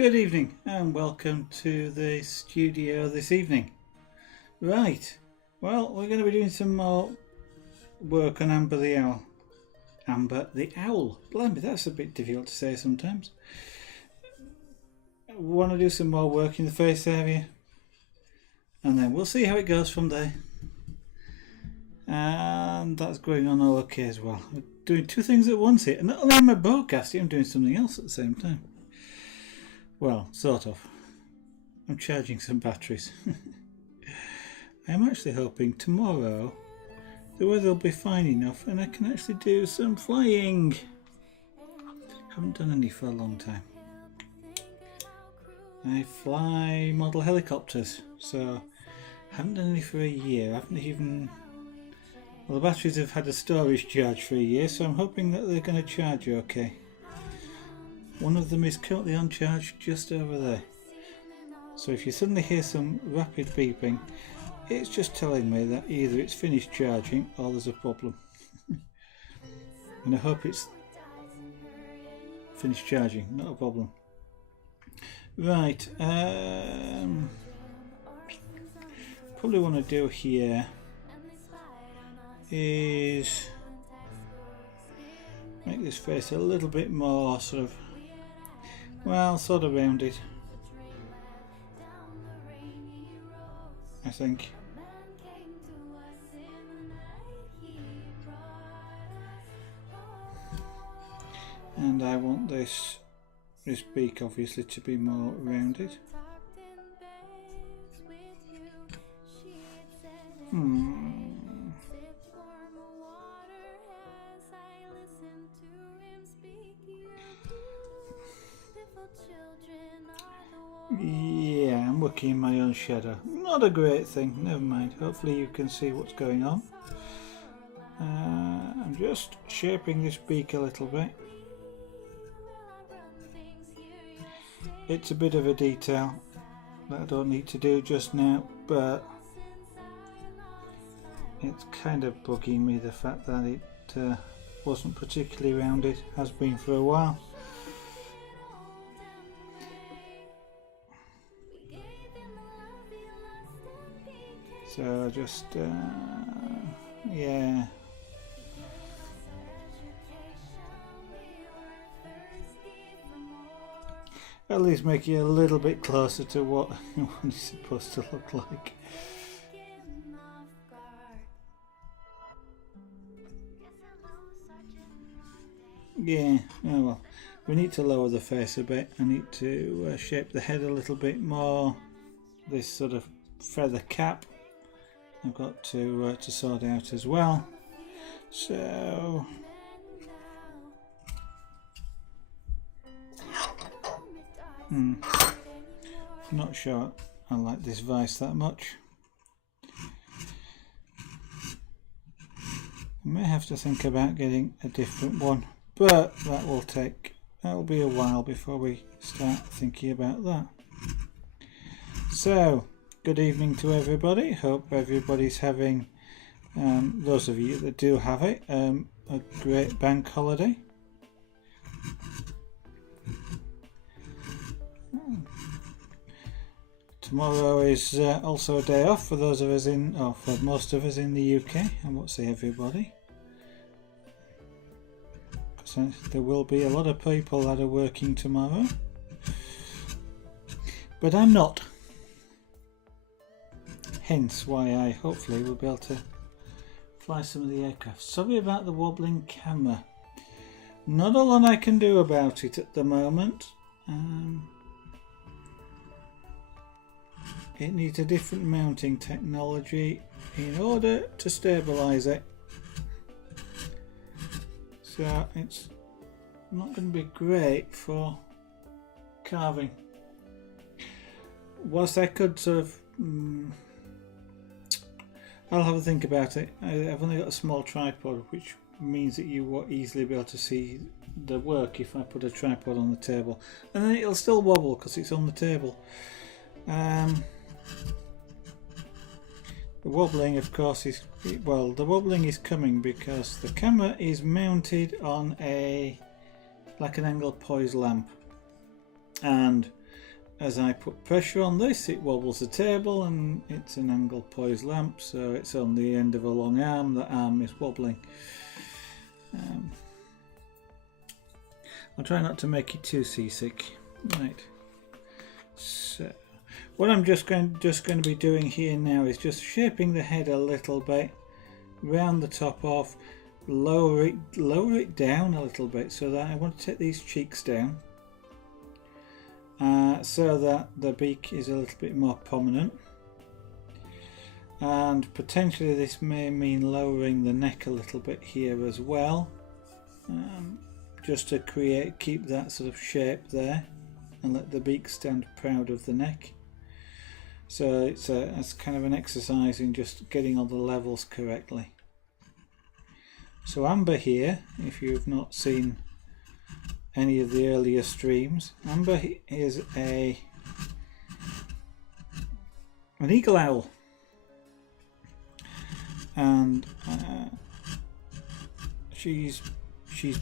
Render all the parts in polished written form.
Good evening and welcome to the studio this evening. Right, well, we're going to be doing some more work on Amber the Owl. Amber the Owl. Blimey, that's a bit difficult to say sometimes. We want to do some more work in the face area and then we'll see how it goes from there. And that's going on all okay as well. We're doing two things at once here. And not only am I broadcasting, I'm doing something else at the same time. Well, sort of. I'm charging some batteries. I'm actually hoping tomorrow the weather will be fine enough and I can actually do some flying. Haven't done any for a long time. I fly model helicopters, so I haven't done any for a year. I haven't even... Well, the batteries have had a storage charge for a year, so I'm hoping that they're going to charge okay. One of them is currently on charge just over there. So if you suddenly hear some rapid beeping, it's just telling me that either it's finished charging or there's a problem. And I hope it's finished charging, not a problem. Right, probably want to do here is make this face a little bit more sort of, well, sort of rounded, I think. And I want this beak obviously to be more rounded. Yeah, I'm working in my own shadow. Not a great thing, never mind. Hopefully you can see what's going on. I'm just shaping this beak a little bit. It's a bit of a detail that I don't need to do just now, but it's kind of bugging me, the fact that it wasn't particularly rounded, has been for a while. So just, yeah. At least make it a little bit closer to what it's supposed to look like. Yeah, oh well. We need to lower the face a bit. I need to shape the head a little bit more. This sort of feather cap I've got to sort out as well. So not sure I like this vice that much. I may have to think about getting a different one, but that'll be a while before we start thinking about that. So, good evening to everybody. Hope everybody's having, those of you that do have it, a great bank holiday. Tomorrow is also a day off for those of us for most of us in the UK. I won't say everybody, because there will be a lot of people that are working tomorrow, but I'm not. Hence why I hopefully will be able to fly some of the aircraft. Sorry about the wobbling camera. Not a lot I can do about it at the moment. It needs a different mounting technology in order to stabilise it. So it's not going to be great for carving. Whilst I could sort of... I'll have a think about it. I've only got a small tripod, which means that you won't easily be able to see the work if I put a tripod on the table. And then it'll still wobble because it's on the table. The wobbling, of course, is... Well, the wobbling is coming because the camera is mounted on like an angle poise lamp. And as I put pressure on this, it wobbles the table, and it's an angle poised lamp, so it's on the end of a long arm. The arm is wobbling. I'll try not to make it too seasick. Right. So what I'm just going to be doing here now is just shaping the head a little bit, round the top off, lower it down a little bit, so that I want to take these cheeks down, so that the beak is a little bit more prominent, and potentially this may mean lowering the neck a little bit here as well, just to keep that sort of shape there, and let the beak stand proud of the neck. So it's kind of an exercise in just getting all the levels correctly. So Amber here, if you've not seen any of the earlier streams, Amber is an eagle owl, and she's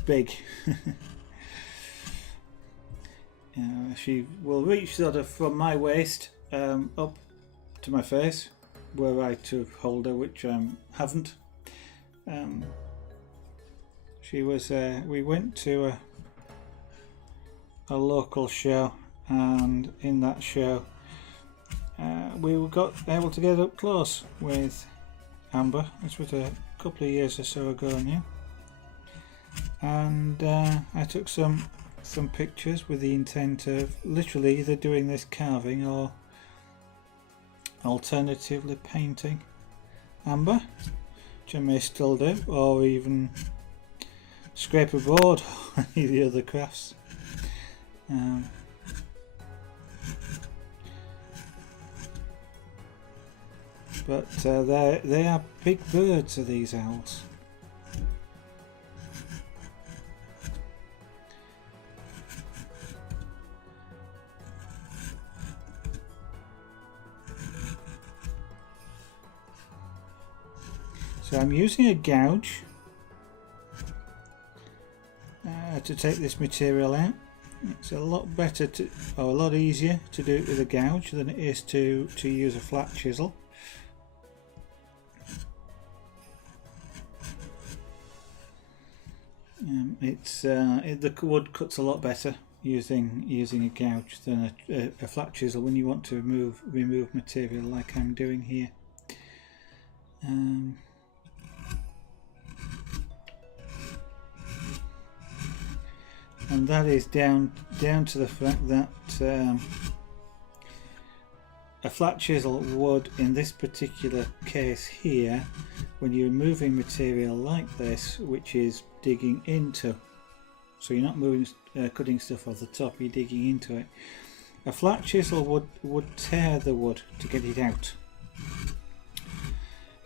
big. She will reach sort of from my waist up to my face, were I to hold her, which I haven't. She was. We went to a local show, and in that show, we got able to get up close with Amber. This was a couple of years or so ago now, and I took some pictures with the intent of literally either doing this carving or alternatively painting Amber, which I may still do, or even scrape a board or any of the other crafts. But they are big birds, are these owls. So I'm using a gouge to take this material out. It's a lot better a lot easier to do it with a gouge than it is to use a flat chisel. The wood cuts a lot better using a gouge than a flat chisel when you want to remove material like I'm doing here. And that is down to the fact that a flat chisel would, in this particular case here, when you're moving material like this, which is digging into, so you're not cutting stuff off the top, you're digging into it. A flat chisel would tear the wood to get it out,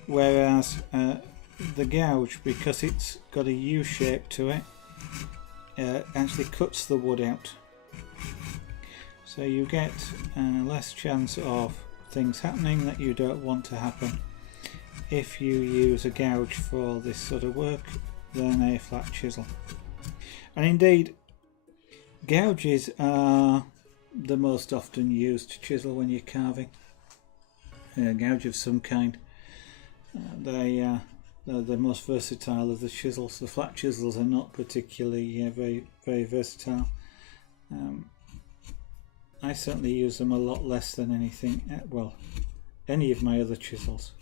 whereas the gouge, because it's got a U shape to it, actually cuts the wood out, so you get less chance of things happening that you don't want to happen if you use a gouge for this sort of work than a flat chisel. And indeed, gouges are the most often used chisel when you're carving. A gouge of some kind. They're the most versatile of the chisels. The flat chisels are not particularly very versatile. I certainly use them a lot less than any of my other chisels.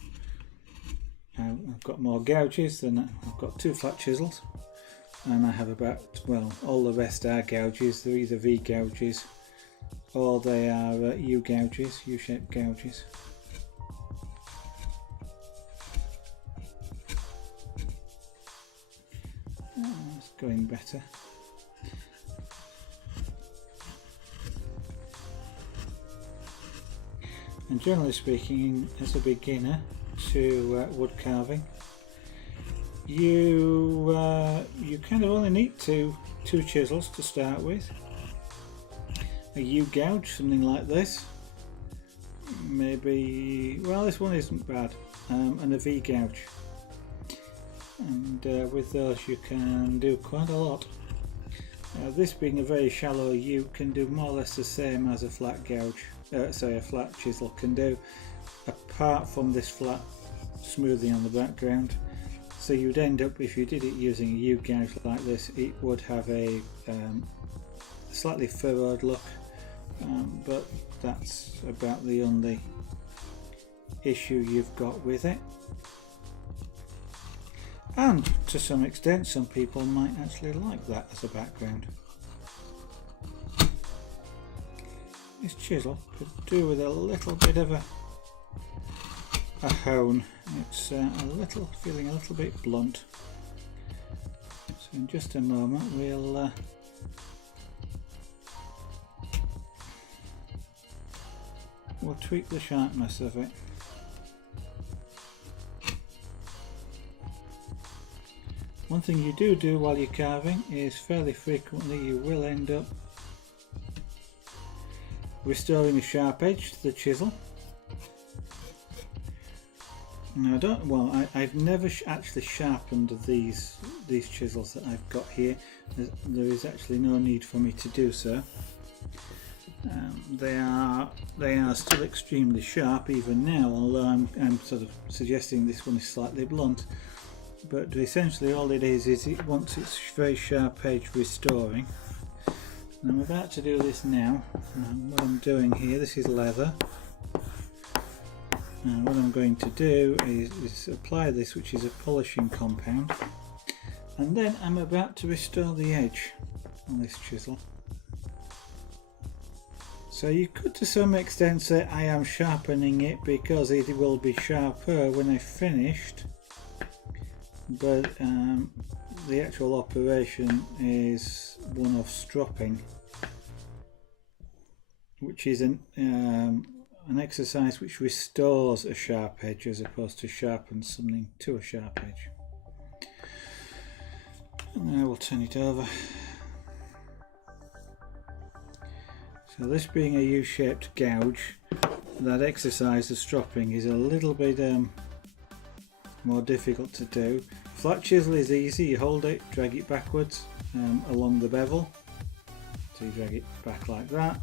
I've got more gouges than I've got 2 flat chisels, and I have all the rest are gouges. They're either V gouges or they are U gouges, U-shaped gouges. It's going better. And generally speaking, as a beginner to wood carving, you kind of only need two chisels to start with. A U gouge, something like this, maybe, well, this one isn't bad, and a V gouge, and with those you can do quite a lot. This being a very shallow U can do more or less the same as a flat gouge, a flat chisel can do, apart from this flat smoothing on the background. So you'd end up, if you did it using a U gouge like this, it would have a slightly furrowed look, but that's about the only issue you've got with it. And to some extent some people might actually like that as a background. This chisel could do with a little bit of a hone. It's feeling a little bit blunt. So in just a moment we'll tweak the sharpness of it. One thing you do while you're carving is fairly frequently you will end up restoring a sharp edge to the chisel. Now I've never actually sharpened these chisels that I've got here. There is actually no need for me to do so. They are still extremely sharp even now, although I'm sort of suggesting this one is slightly blunt. But essentially all it is it wants its very sharp edge restoring. And I'm about to do this now. What I'm doing here, this is leather. What I'm going to do is apply this, which is a polishing compound, and then I'm about to restore the edge on this chisel. So you could to some extent say I am sharpening it because it will be sharper when I've finished, but the actual operation is one of stropping, which is an exercise which restores a sharp edge as opposed to sharpens something to a sharp edge. And then I will turn it over. So this being a U-shaped gouge, that exercise of stropping is a little bit more difficult to do. Flat chisel is easy, you hold it, drag it backwards along the bevel, so you drag it back like that.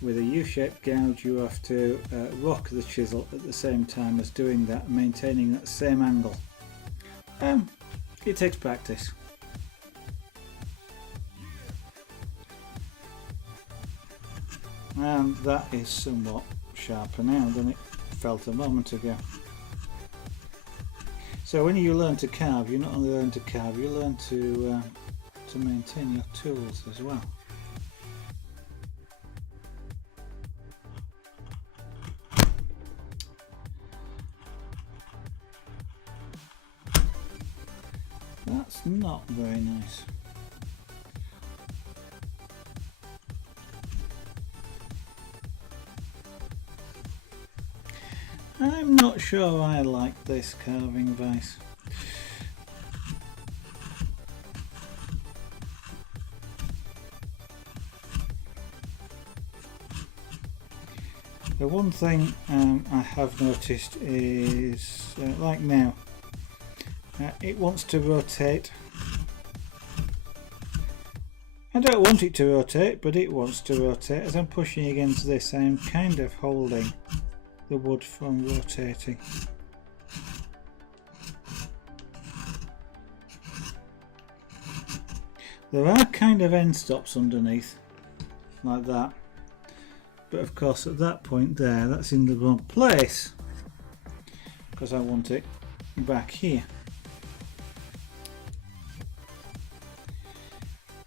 With a U-shaped gouge you have to rock the chisel at the same time as doing that, maintaining that same angle. It takes practice. And that is somewhat sharper now than it felt a moment ago. So when you learn to carve, you not only learn to carve, you learn to maintain your tools as well. That's not very nice. I'm not sure I like this carving vise. The one thing I have noticed is, like now, it wants to rotate. I don't want it to rotate, but it wants to rotate. As I'm pushing against this, I'm kind of holding the wood from rotating. There are kind of end stops underneath, like that. But of course at that point there, that's in the wrong place, because I want it back here.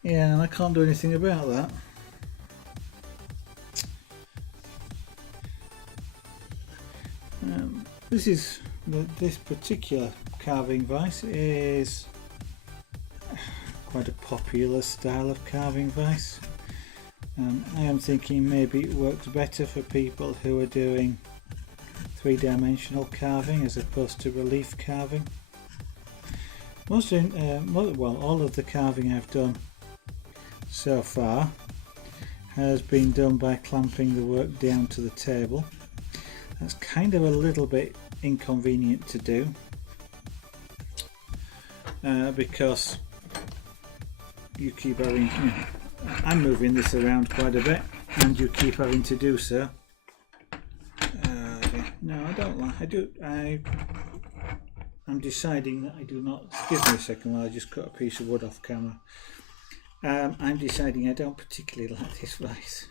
Yeah, and I can't do anything about that. This particular carving vise is quite a popular style of carving vise. I am thinking maybe it works better for people who are doing three-dimensional carving as opposed to relief carving. All of the carving I've done so far has been done by clamping the work down to the table. That's kind of a little bit inconvenient to do because you keep having, I'm moving this around quite a bit, and you keep having to do so. No, I don't like. I'm deciding that I do not. Excuse me a second while I just cut a piece of wood off camera. I'm deciding I don't particularly like this rice.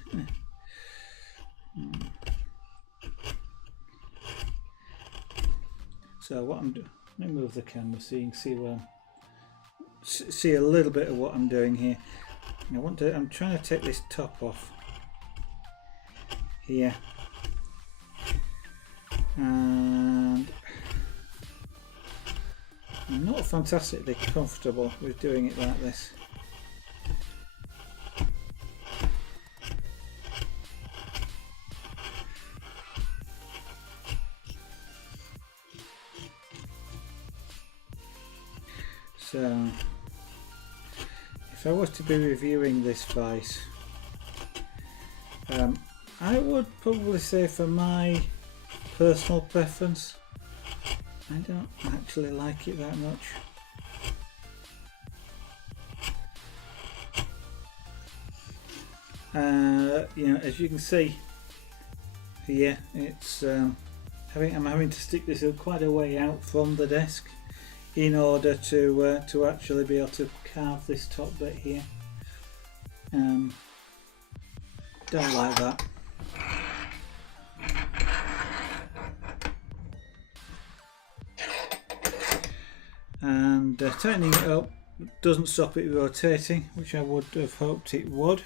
So what I'm doing, let me move the camera so you can see where see a little bit of what I'm doing here. I'm trying to take this top off here, and I'm not fantastically comfortable with doing it like this. So if I was to be reviewing this vice, I would probably say, for my personal preference, I don't actually like it that much. As you can see here, it's I'm having to stick this quite a way out from the desk in order to actually be able to carve this top bit here. Don't like that. And tightening it up doesn't stop it rotating, which I would have hoped it would.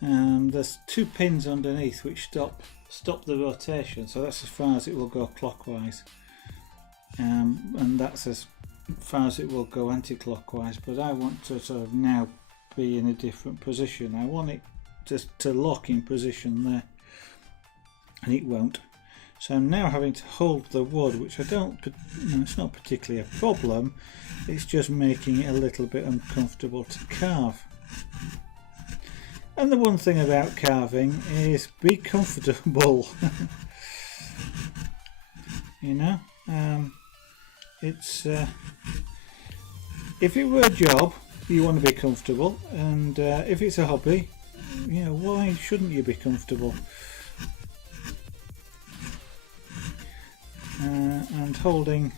There's 2 pins underneath which stop the rotation, so that's as far as it will go clockwise, and that's as far as it will go anti-clockwise. But I want to sort of now be in a different position. I want it to lock in position there, and it won't. So I'm now having to hold the wood, which I don't, it's not particularly a problem, it's just making it a little bit uncomfortable to carve. And the one thing about carving is be comfortable. It's if it were a job, you want to be comfortable, and if it's a hobby, why shouldn't you be comfortable? And holding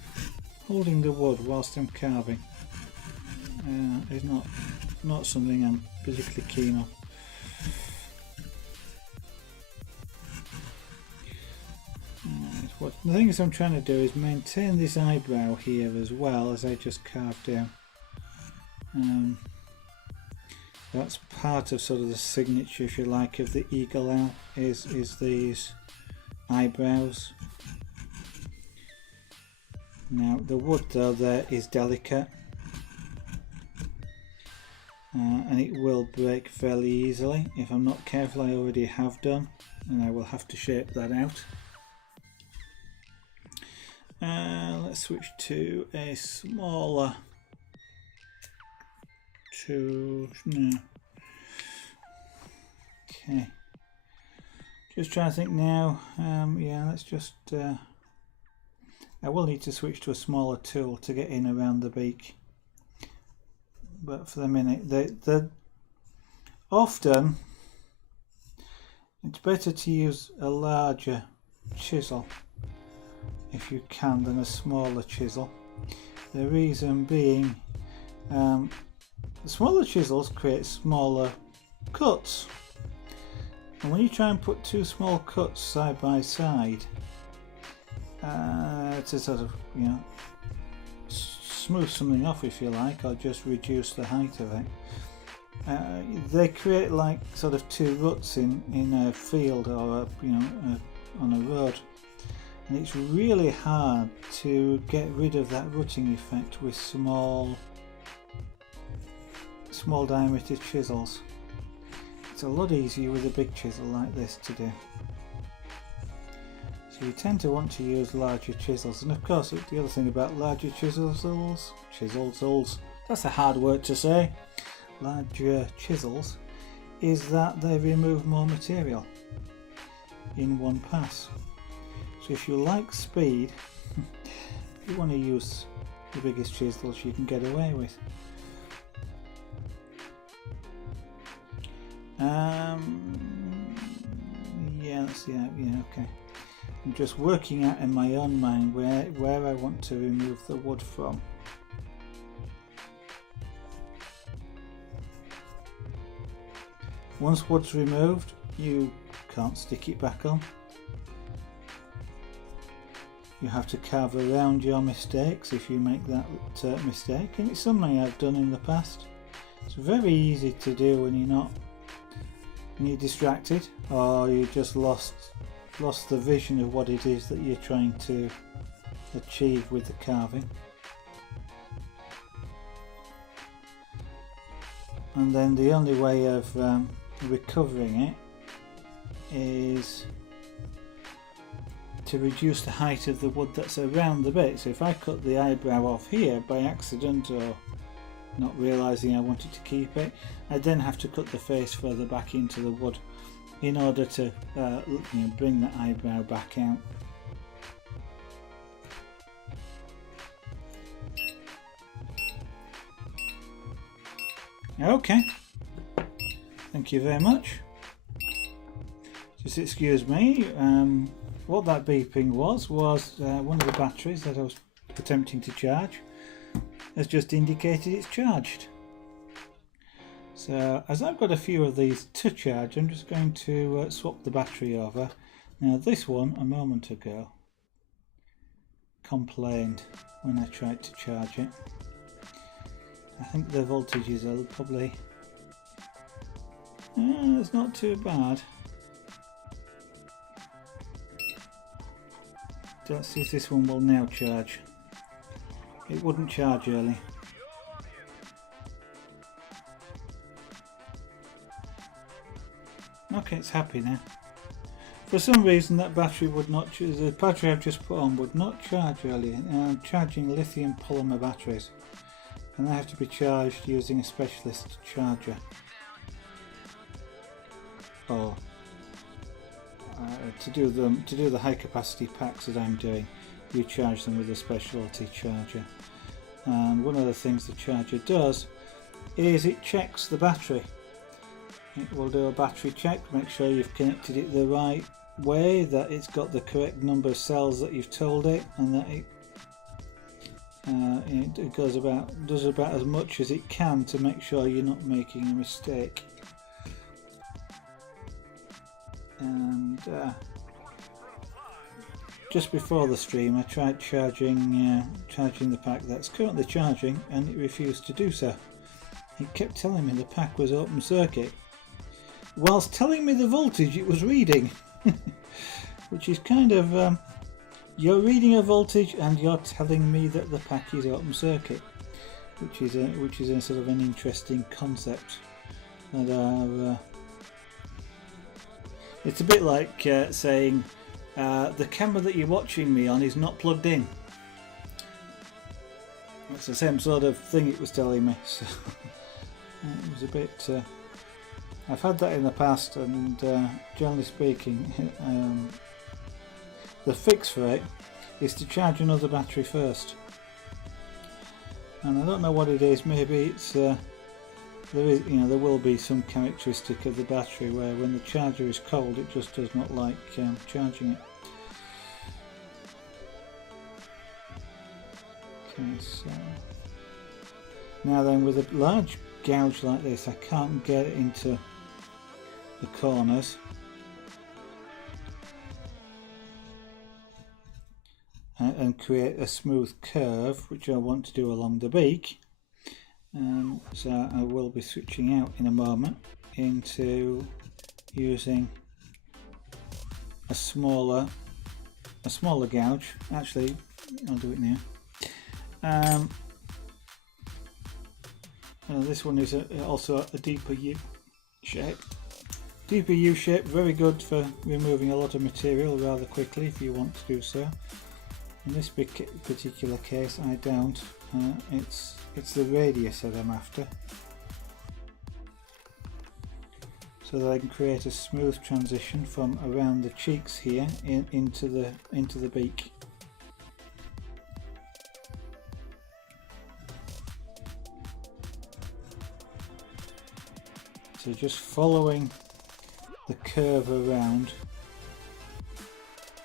the wood whilst I'm carving is not something I'm particularly keen on. What the things I'm trying to do is maintain this eyebrow here as well as I just carved down. That's part of sort of the signature, if you like, of the eagle owl is these eyebrows. Now the wood though there is delicate, and it will break fairly easily if I'm not careful. I already have done, and I will have to shape that out. Let's switch to a smaller Okay, just trying to think now. Let's just I will need to switch to a smaller tool to get in around the beak, but for the minute, often it's better to use a larger chisel if you can than a smaller chisel. The reason being, the smaller chisels create smaller cuts, and when you try and put 2 small cuts side by side to sort of smooth something off, if you like, or just reduce the height of it, they create like sort of 2 ruts in a field or on a road, and it's really hard to get rid of that rutting effect with small diameter chisels. It's a lot easier with a big chisel like this to do. So you tend to want to use larger chisels, and of course the other thing about larger chisels, that's a hard word to say, larger chisels, is that they remove more material in one pass. So if you like speed, you want to use the biggest chisels you can get away with. Yeah, let's see. Yeah, okay. I'm just working out in my own mind where I want to remove the wood from. Once wood's removed, you can't stick it back on. You have to carve around your mistakes if you make that mistake, and it's something I've done in the past. It's very easy to do when you're distracted, or you just lost the vision of what it is that you're trying to achieve with the carving. And then the only way of recovering it is to reduce the height of the wood that's around the bit. So if I cut the eyebrow off here by accident, or not realising I wanted to keep it, I then have to cut the face further back into the wood in order to bring the eyebrow back out. Okay, thank you very much. Just excuse me, what that beeping was one of the batteries that I was attempting to charge has just indicated it's charged. So as I've got a few of these to charge, I'm just going to swap the battery over. Now this one a moment ago complained when I tried to charge it. I think the voltages are probably it's not too bad. Let's see if this one will now charge. It wouldn't charge early. Okay, it's happy now. For some reason that battery would not, the battery I've just put on would not charge earlier. I'm charging lithium polymer batteries, and they have to be charged using a specialist charger. Or to do the high capacity packs that I'm doing, you charge them with a specialty charger. And one of the things the charger does is it checks the battery. It will do a battery check, make sure you've connected it the right way, that it's got the correct number of cells that you've told it, and that it does about as much as it can to make sure you're not making a mistake. And just before the stream I tried charging the pack that's currently charging, and it refused to do so. It kept telling me the pack was open circuit whilst telling me the voltage it was reading. Which is kind of you're reading a voltage and you're telling me that the pack is open circuit, which is a sort of an interesting concept. And it's a bit like saying the camera that you're watching me on is not plugged in. It's the same sort of thing it was telling me. So it was a bit. I've had that in the past, and generally speaking, the fix for it is to charge another battery first. And I don't know what it is. Maybe it's there will be some characteristic of the battery where when the charger is cold, it just does not like charging it. Okay, so now then, with a large gouge like this, I can't get it into the corners. And create a smooth curve, which I want to do along the beak. So I will be switching out in a moment into using a smaller gouge. Actually, I'll do it now. This one is also a deeper U shape. Deeper U shape, very good for removing a lot of material rather quickly if you want to do so. In this particular case, I don't. It's the radius that I'm after, so that I can create a smooth transition from around the cheeks here into the beak. So just following the curve around,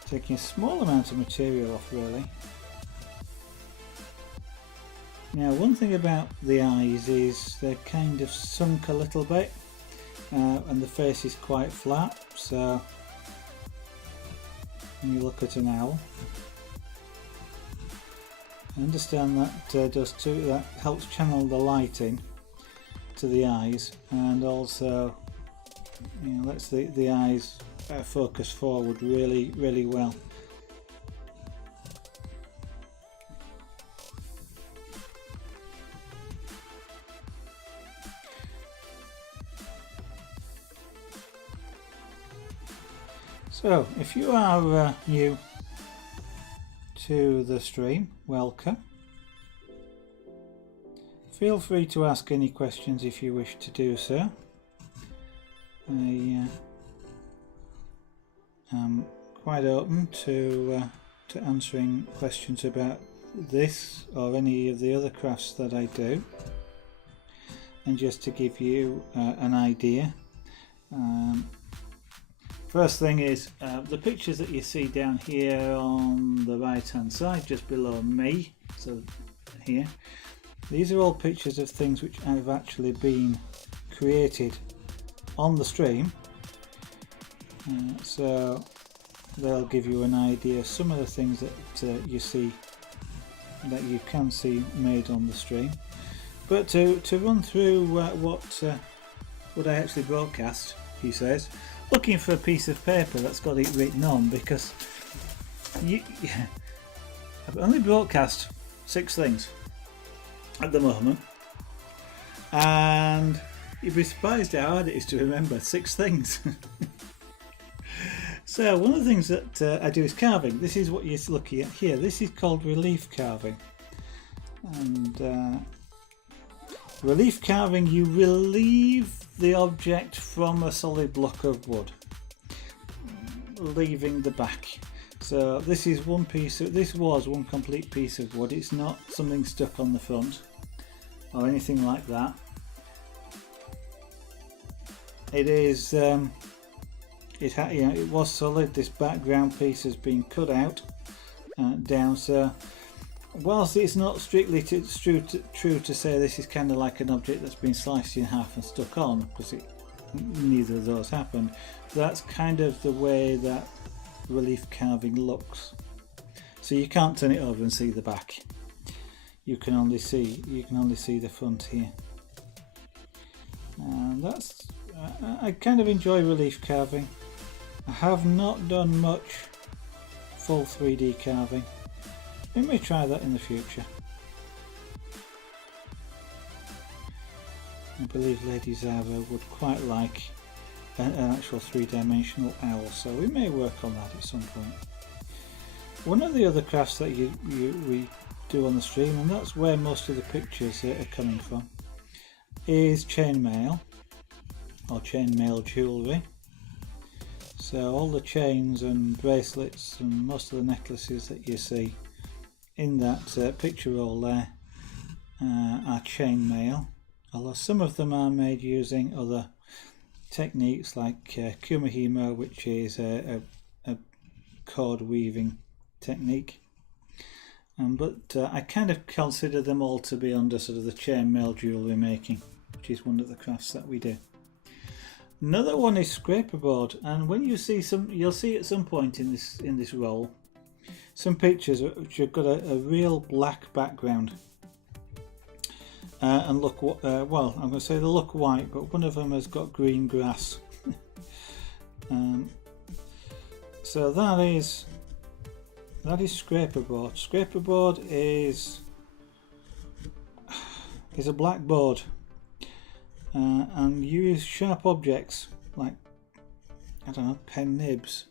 taking a small amount of material off really. Now one thing about the eyes is they're kind of sunk a little bit, and the face is quite flat, so when you look at an owl, I understand that that helps channel the light in to the eyes, and also, you know, lets the eyes focus forward really well. So if you are new to the stream, welcome. Feel free to ask any questions if you wish to do so. I am quite open to answering questions about this or any of the other crafts that I do. And just to give you an idea, first thing is the pictures that you see down here on the right hand side just below me, so here, these are all pictures of things which have actually been created on the stream, so they'll give you an idea of some of the things that that you can see made on the stream. But to run through what I actually broadcast, he says, looking for a piece of paper that's got it written on, because I've only broadcast 6 things at the moment, and you'd be surprised how hard it is to remember 6 things. So one of the things that I do is carving. This is what you're looking at here. This is called relief carving, and relief carving, you relieve the object from a solid block of wood, leaving the back. So this is this was one complete piece of wood. It's not something stuck on the front or anything like that. It is it was solid. This background piece has been cut out down, so whilst it's not strictly true to say this is kind of like an object that's been sliced in half and stuck on, because neither of those happened, that's kind of the way that relief carving looks. So you can't turn it over and see the back. You can only see the front here, and that's I kind of enjoy relief carving. I have not done much full 3D carving. We may try that in the future. I believe Lady Zara would quite like an actual 3-dimensional owl, so we may work on that at some point. One of the other crafts that we do on the stream, and that's where most of the pictures are coming from, is chainmail or chainmail jewellery. So all the chains and bracelets and most of the necklaces that you see in that picture roll there are chainmail, although some of them are made using other techniques like kumihimo, which is a cord weaving technique, but I kind of consider them all to be under sort of the chainmail jewellery making, which is one of the crafts that we do. Another one is scraper board, and when you see you'll see at some point in this roll some pictures which have got a real black background and look well, I'm going to say they look white, but one of them has got green grass. So that is scraper board. Scraper board is a black board, and you use sharp objects like, I don't know, pen nibs,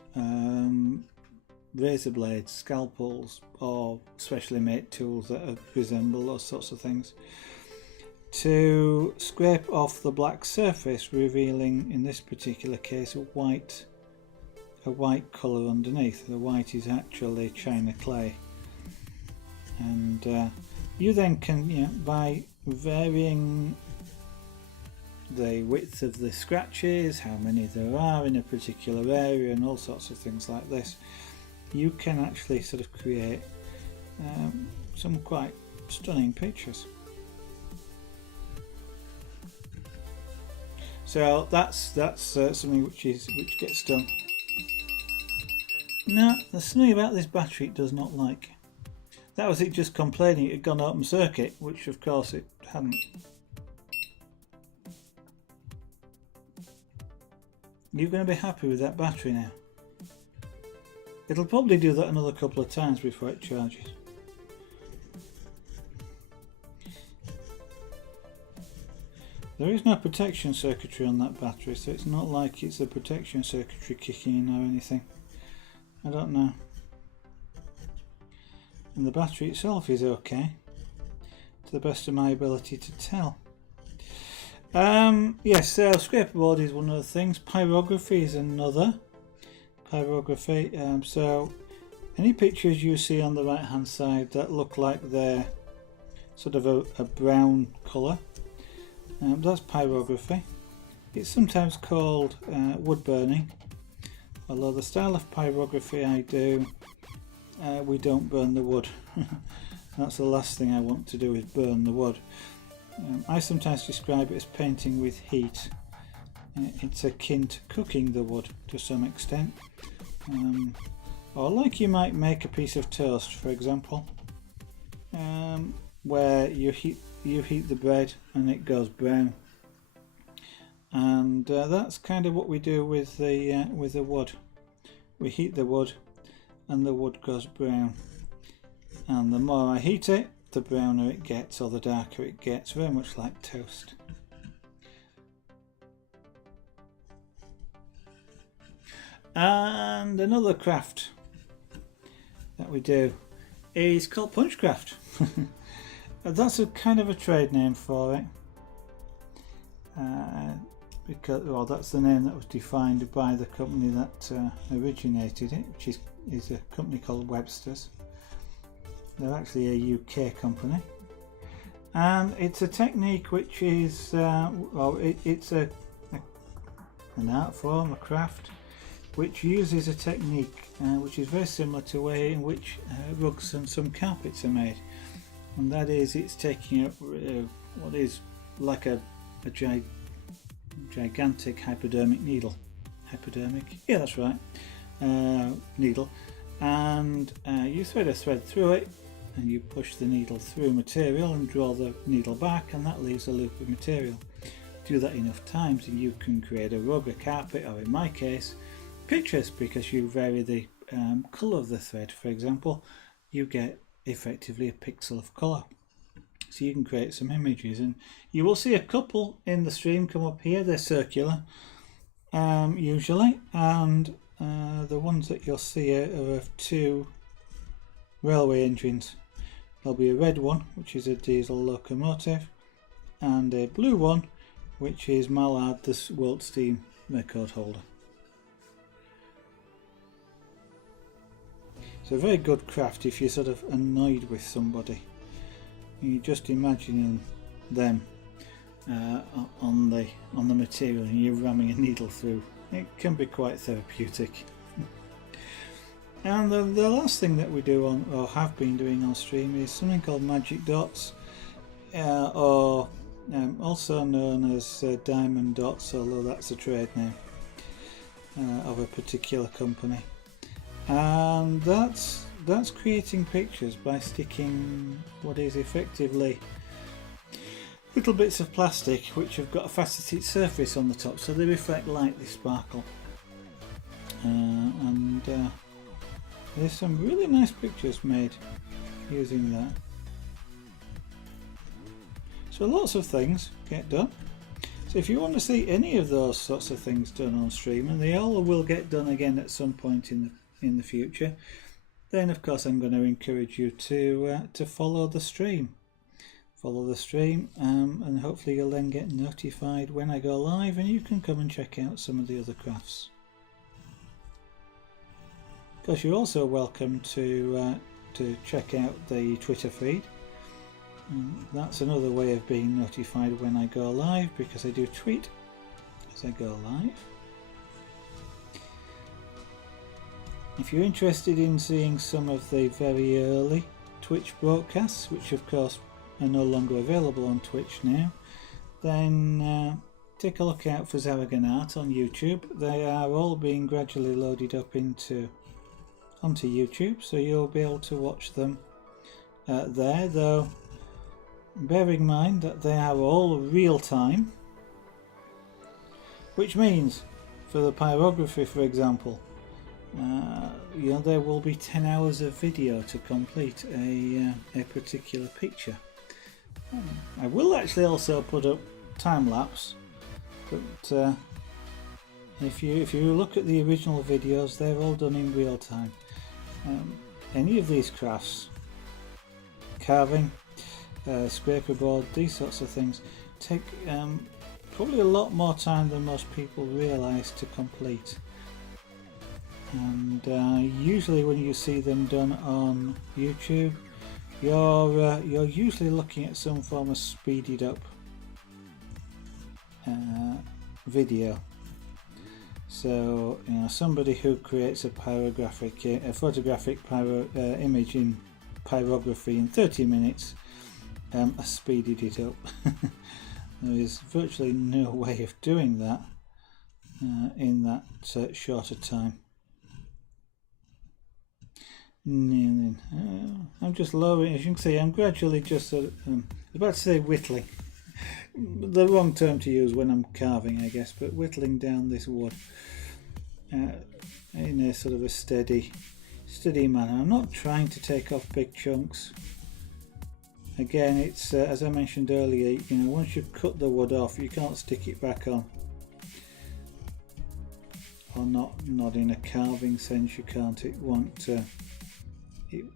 razor blades, scalpels, or specially made tools that resemble those sorts of things, to scrape off the black surface, revealing in this particular case a white colour underneath. The white is actually china clay, and you then can, by varying the width of the scratches, how many there are in a particular area, and all sorts of things like this, you can actually sort of create some quite stunning pictures. So that's something which gets done. Now, there's something about this battery it does not like. That was it just complaining it had gone open circuit, which of course it hadn't. You're going to be happy with that battery now. It'll probably do that another couple of times before it charges. There is no protection circuitry on that battery, so it's not like it's a protection circuitry kicking in or anything. I don't know. And the battery itself is okay, to the best of my ability to tell. Yes, so scraperboard is one of the things. Pyrography is another. Pyrography. So any pictures you see on the right hand side that look like they're sort of a brown colour, that's pyrography. It's sometimes called wood burning, although the style of pyrography I do, we don't burn the wood. That's the last thing I want to do, is burn the wood. I sometimes describe it as painting with heat. It's akin to cooking the wood to some extent, or like you might make a piece of toast, for example, where you heat the bread and it goes brown, and that's kind of what we do with the wood. We heat the wood and the wood goes brown, and the more I heat it, the browner it gets, or the darker it gets, very much like toast. And another craft that we do is called punchcraft. That's a kind of a trade name for it, because, well, that's the name that was defined by the company that originated it, which is a company called Webster's. They're actually a UK company, and it's a technique which is it's an art form, a craft, which uses a technique which is very similar to the way in which rugs and some carpets are made, and that is, it's taking what is like a gigantic hypodermic needle. Hypodermic? Yeah, that's right. Needle, and you thread a thread through it, and you push the needle through material and draw the needle back, and that leaves a loop of material. Do that enough times and you can create a rug, a carpet, or in my case, pictures, because you vary the colour of the thread. For example, you get effectively a pixel of colour, so you can create some images, and you will see a couple in the stream come up here. They're circular usually, and the ones that you'll see are of two railway engines. There'll be a red one, which is a diesel locomotive, and a blue one, which is Mallard, the World Steam record holder. It's a very good craft if you're sort of annoyed with somebody. You just imagining them on the material and you're ramming a needle through. It can be quite therapeutic. And the last thing that we do on, or have been doing on stream, is something called magic dots, or also known as diamond dots, although that's a trade name of a particular company. And that's creating pictures by sticking what is effectively little bits of plastic which have got a faceted surface on the top, so they reflect light, they sparkle, and there's some really nice pictures made using that. So lots of things get done. So if you want to see any of those sorts of things done on stream, and they all will get done again at some point in the future, then of course I'm going to encourage you to follow the stream. Follow the stream, and hopefully you'll then get notified when I go live, and you can come and check out some of the other crafts. Of course, you're also welcome to check out the Twitter feed, That's another way of being notified when I go live, because I do tweet as I go live. If you're interested in seeing some of the very early Twitch broadcasts, which of course are no longer available on Twitch now, then take a look out for Zaragan Art on YouTube. They are all being gradually loaded up onto YouTube, so you'll be able to watch them there, though bearing in mind that they are all real time, which means for the pyrography, for example, there will be 10 hours of video to complete a particular picture. I will actually also put up time lapse, but if you look at the original videos, they're all done in real time. Any of these crafts, carving, scraper board, these sorts of things, take probably a lot more time than most people realise to complete. And usually when you see them done on YouTube, you're usually looking at some form of speeded up video. So somebody who creates a photographic image in pyrography in 30 minutes has speeded it up. There is virtually no way of doing that in that shorter time. I'm just lowering, as you can see, I'm gradually just I was about to say whittling, the wrong term to use when I'm carving, I guess, but whittling down this wood in a sort of a steady manner. I'm not trying to take off big chunks. Again, it's as I mentioned earlier, once you've cut the wood off, you can't stick it back on, or not in a carving sense. You can't. It won't.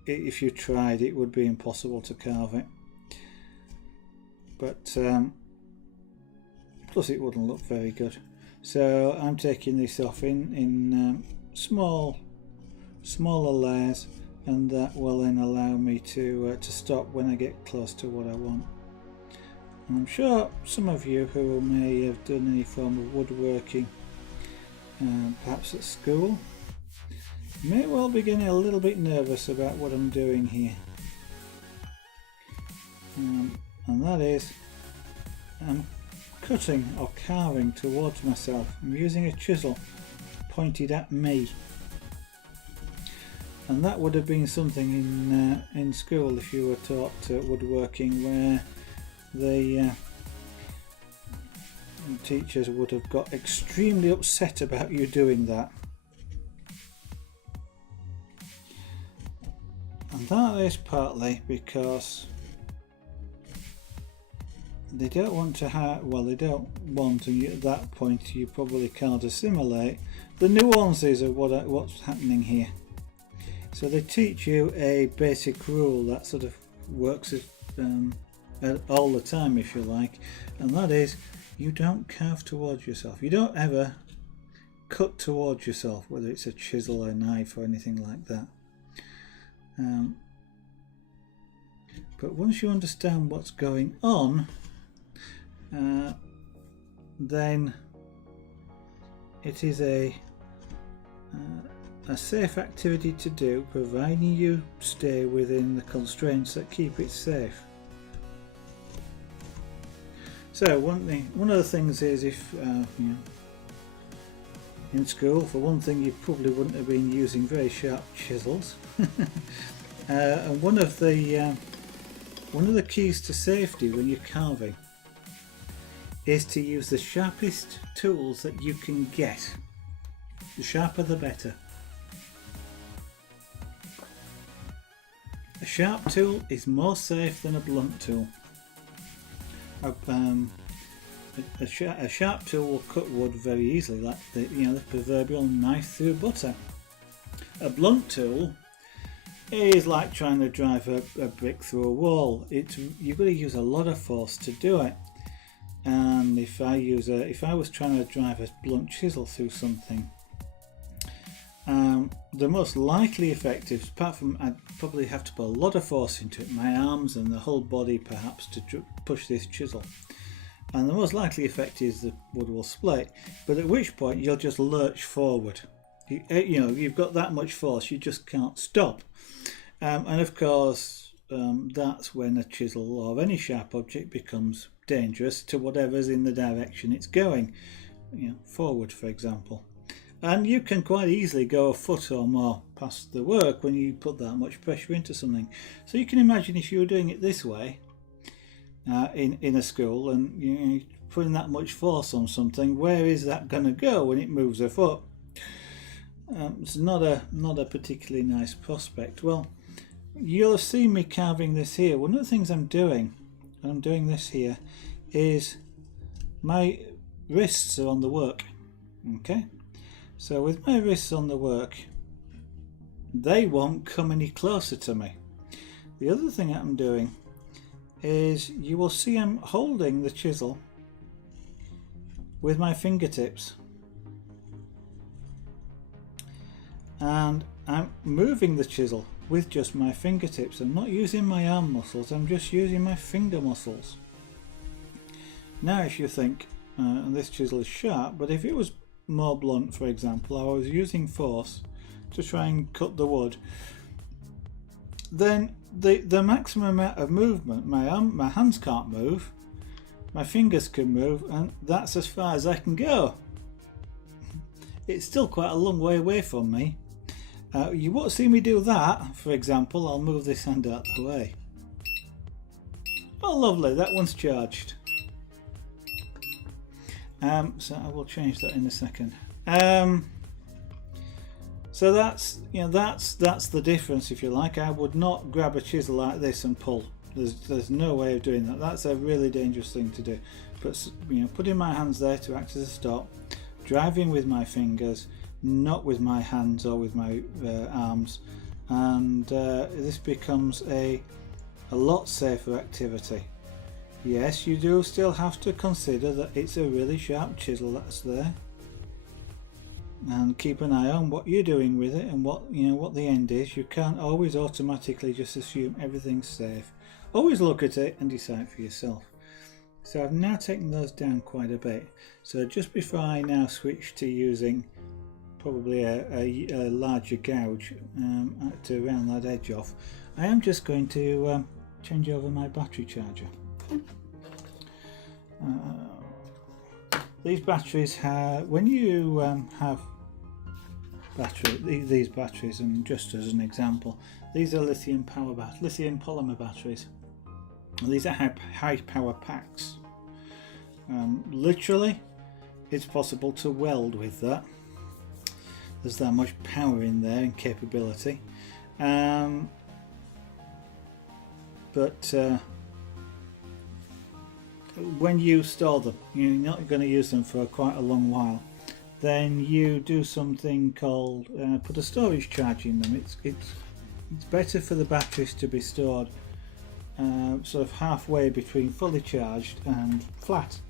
If you tried, it would be impossible to carve it. But plus, it wouldn't look very good. So I'm taking this off in smaller layers, and that will then allow me to stop when I get close to what I want. And I'm sure some of you who may have done any form of woodworking, perhaps at school, may well be getting a little bit nervous about what I'm doing here. And that is, I'm cutting or carving towards myself. I'm using a chisel pointed at me. And that would have been something in school if you were taught woodworking, where the teachers would have got extremely upset about you doing that. And that is partly because they don't want to they don't want, and at that point you probably can't assimilate the nuances of what's happening here. So they teach you a basic rule that sort of works all the time, if you like, and that is, you don't carve towards yourself. You don't ever cut towards yourself, whether it's a chisel, a knife, or anything like that. But once you understand what's going on, then it is a safe activity to do, providing you stay within the constraints that keep it safe. So one of the things is, if in school, for one thing, you probably wouldn't have been using very sharp chisels. And one of the keys to safety when you're carving is to use the sharpest tools that you can get. The sharper the better. A sharp tool is more safe than a blunt tool. A sharp tool will cut wood very easily, like the proverbial knife through butter. A blunt tool is like trying to drive a brick through a wall. You've got to use a lot of force to do it. And if I was trying to drive a blunt chisel through something, The most likely effective, apart from I'd probably have to put a lot of force into it, my arms and the whole body perhaps, to push this chisel. And the most likely effect is the wood will split, but at which point you'll just lurch forward. You know, you've got that much force, you just can't stop. And of course, that's when a chisel or any sharp object becomes dangerous to whatever's in the direction it's going. You know, forward, for example. And you can quite easily go a foot or more past the work when you put that much pressure into something. So you can imagine if you were doing it this way in a school, and you know, putting that much force on something, where is that going to go when it moves a foot? It's not a particularly nice prospect. Well, you'll have seen me carving this here. One of the things I'm doing this here, is my wrists are on the work. Okay, so with my wrists on the work, they won't come any closer to me. The other thing I'm doing is, you will see I'm holding the chisel with my fingertips, and I'm moving the chisel with just my fingertips. I'm not using my arm muscles, I'm just using my finger muscles. Now if you think, and this chisel is sharp, but if it was more blunt, for example, I was using force to try and cut the wood, then the maximum amount of movement, my hands can't move, my fingers can move, and that's as far as I can go. It's still quite a long way away from me. You won't see me do that. For example, I'll move this hand out the way. Oh lovely, that one's charged. So I will change that in a second. So that's, you know, that's the difference, if you like. I would not grab a chisel like this and pull. There's no way of doing that. That's a really dangerous thing to do. But you know, putting my hands there to act as a stop, driving with my fingers, not with my hands or with my arms, and this becomes a lot safer activity. Yes, you do still have to consider that it's a really sharp chisel that's there, and keep an eye on what you're doing with it and what the end is. You can't always automatically just assume everything's safe. Always look at it and decide for yourself. So I've now taken those down quite a bit. So just before I now switch to using probably a larger gouge to round that edge off, I am just going to change over my battery charger. These batteries have, when you have these batteries, and just as an example, these are lithium polymer batteries. These are high power packs. Literally, it's possible to weld with that. There's that much power in there and capability. But when you store them, you're not going to use them for quite a long while, then you do something called put a storage charge in them. It's better for the batteries to be stored sort of halfway between fully charged and flat.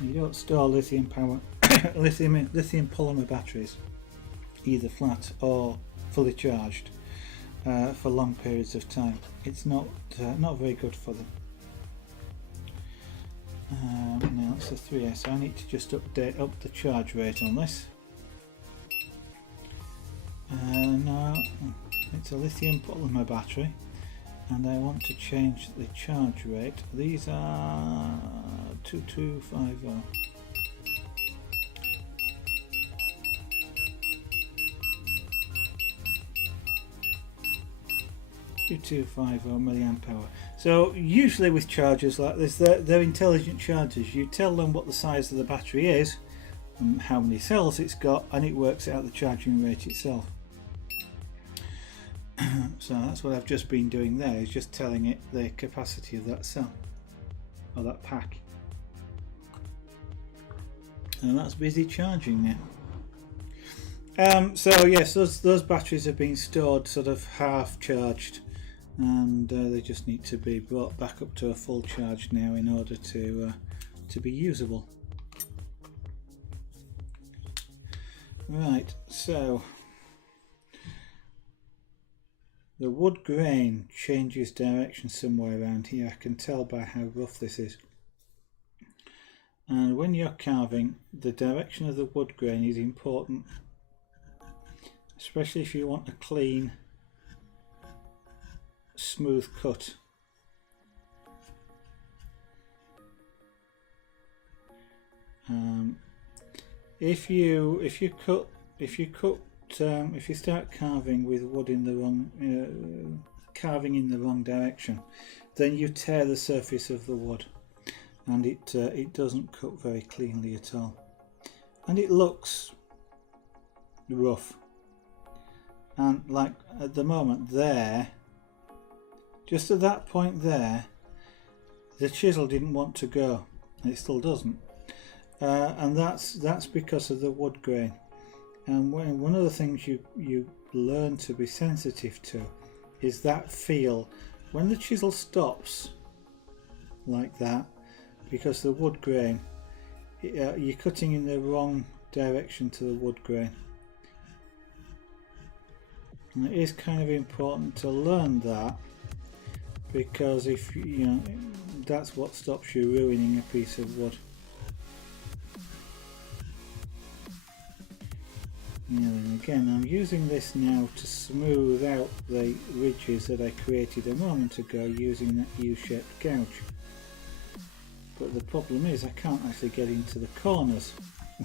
You don't store lithium polymer batteries either flat or fully charged for long periods of time. It's not very good for them. Now it's a 3S, so I need to just update up the charge rate on this. Now it's a lithium polymer battery, and I want to change the charge rate. These are 2250. 2250 milliamp hour. So usually with chargers like this, they're intelligent chargers. You tell them what the size of the battery is and how many cells it's got, and it works out the charging rate itself. So that's what I've just been doing there, is just telling it the capacity of that cell or that pack, and that's busy charging now. So yes, those batteries have been stored sort of half charged, and they just need to be brought back up to a full charge now in order to be usable. Right, so the wood grain changes direction somewhere around here. I can tell by how rough this is. And when you're carving, the direction of the wood grain is important, especially if you want a clean, smooth cut. If you start carving with wood in the wrong, carving in the wrong direction, then you tear the surface of the wood, and it doesn't cut very cleanly at all, and it looks rough. And like at the moment there, just at that point there, the chisel didn't want to go, and it still doesn't. And that's because of the wood grain. And one of the things you learn to be sensitive to is that feel when the chisel stops like that, because the wood grain, you're cutting in the wrong direction to the wood grain. And it is kind of important to learn that, because if you know, that's what stops you ruining a piece of wood. And again, I'm using this now to smooth out the ridges that I created a moment ago using that U-shaped gouge. But the problem is I can't actually get into the corners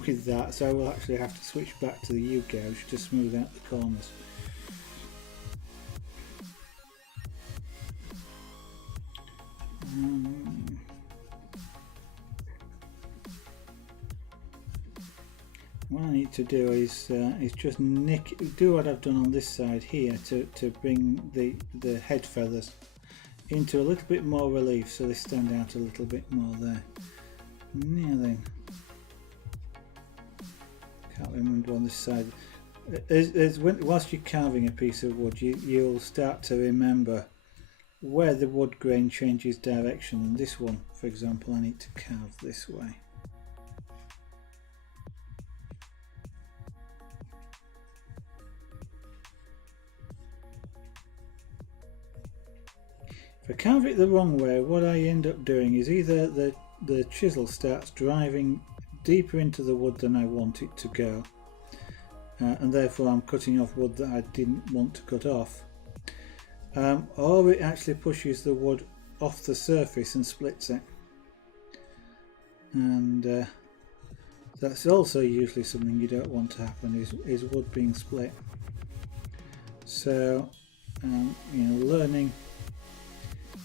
with that, so I will actually have to switch back to the U-gouge to smooth out the corners. What I need to do is just do what I've done on this side here to bring the head feathers into a little bit more relief, so they stand out a little bit more there. Now then, can't remember on this side. Whilst you're carving a piece of wood, you'll start to remember where the wood grain changes direction. And this one, for example, I need to carve this way. If I carve it the wrong way, what I end up doing is either the chisel starts driving deeper into the wood than I want it to go, and therefore I'm cutting off wood that I didn't want to cut off, or it actually pushes the wood off the surface and splits it, and that's also usually something you don't want to happen, is wood being split. So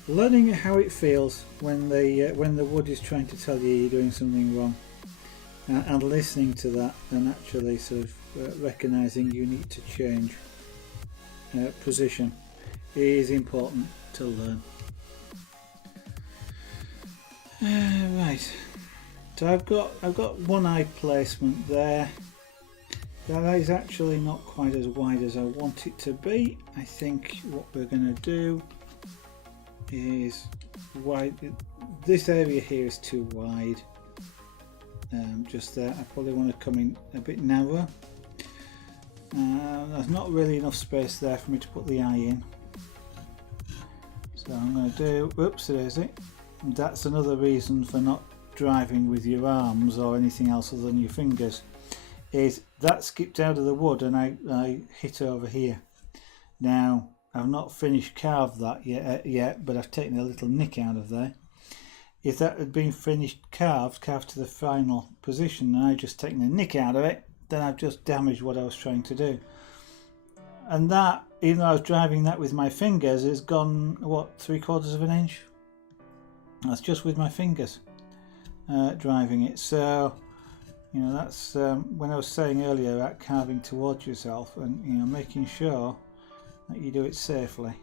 learning how it feels when the wood is trying to tell you you're doing something wrong, and listening to that, and actually sort of recognizing you need to change position is important to learn. Right, so I've got one eye placement there. That is actually not quite as wide as I want it to be. I think what we're going to do is wide. This area here is too wide. Just there. I probably want to come in a bit narrower. There's not really enough space there for me to put the eye in. So I'm going to do. Oops, there's it. And that's another reason for not driving with your arms or anything else other than your fingers. Is that skipped out of the wood and I hit over here. Now, I've not finished carved that yet, but I've taken a little nick out of there. If that had been finished carved to the final position, and I've just taken a nick out of it, then I've just damaged what I was trying to do. And that, even though I was driving that with my fingers, it's gone, what, 3/4 of an inch? That's just with my fingers driving it. So, that's when I was saying earlier about carving towards yourself and, making sure that you do it safely.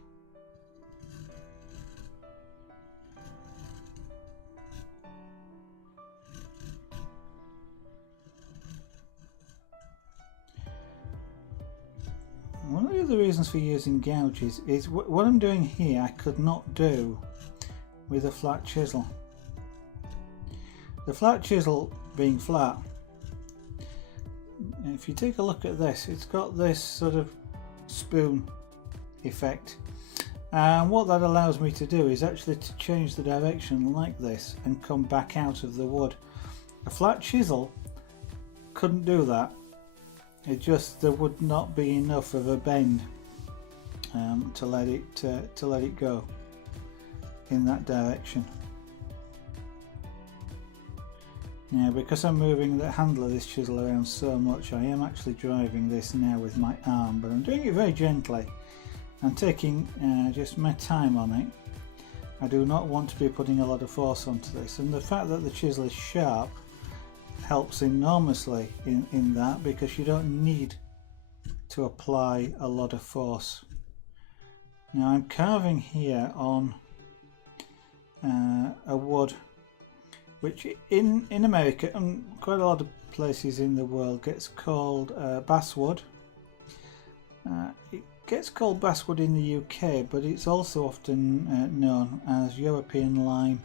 One of the other reasons for using gouges is what I'm doing here I could not do with a flat chisel. The flat chisel being flat, if you take a look at this, it's got this sort of spoon effect, and what that allows me to do is actually to change the direction like this and come back out of the wood. A flat chisel couldn't do that. There would not be enough of a bend to let it go in that direction. Now, because I'm moving the handle of this chisel around so much, I am actually driving this now with my arm, but I'm doing it very gently. I'm taking just my time on it. I do not want to be putting a lot of force onto this, and the fact that the chisel is sharp helps enormously in that, because you don't need to apply a lot of force. Now I'm carving here on a wood which in America and quite a lot of places in the world gets called basswood. It gets called basswood in the UK, but it's also often known as European lime.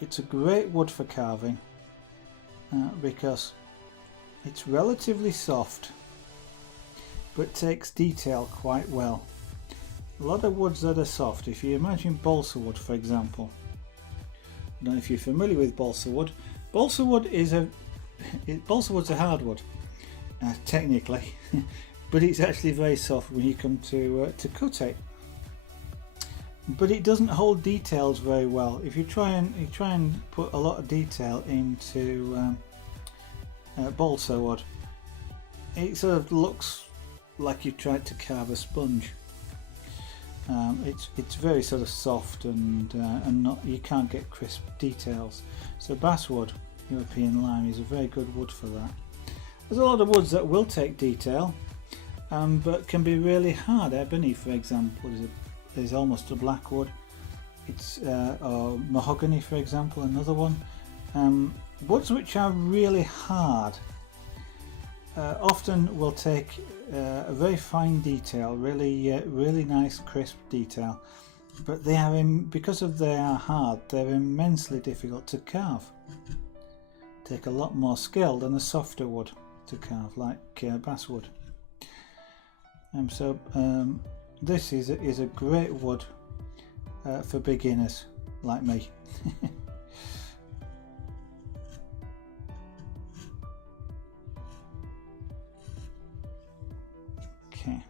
It's a great wood for carving because it's relatively soft but takes detail quite well. A lot of woods that are soft, if you imagine balsa wood for example, I don't know if you're familiar with balsa wood. Balsa wood is balsa wood's a hardwood technically, but it's actually very soft when you come to cut it. But it doesn't hold details very well. If you try and put a lot of detail into balsa wood, it sort of looks like you tried to carve a sponge. It's very sort of soft and not, you can't get crisp details. So basswood, European lime, is a very good wood for that. There's a lot of woods that will take detail, but can be really hard. Ebony, for example, is almost a black wood. It's or mahogany, for example, another one. Woods which are really hard often will take a very fine detail, really nice crisp detail, but they are because they are hard, they're immensely difficult to carve. Take a lot more skill than a softer wood to carve, like basswood. So this is a great wood for beginners like me. Okay,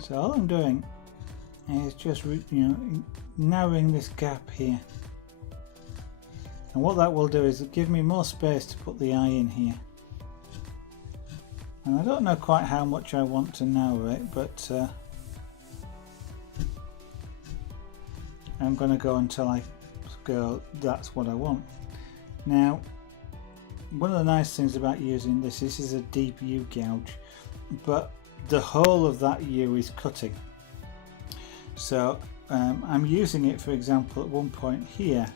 so all I'm doing is just narrowing this gap here, and what that will do is give me more space to put the eye in here. And I don't know quite how much I want to narrow it, but I'm going to go until I go, that's what I want. Now, one of the nice things about using this is a deep U gouge, but the whole of that U is cutting. So I'm using it, for example, at one point here,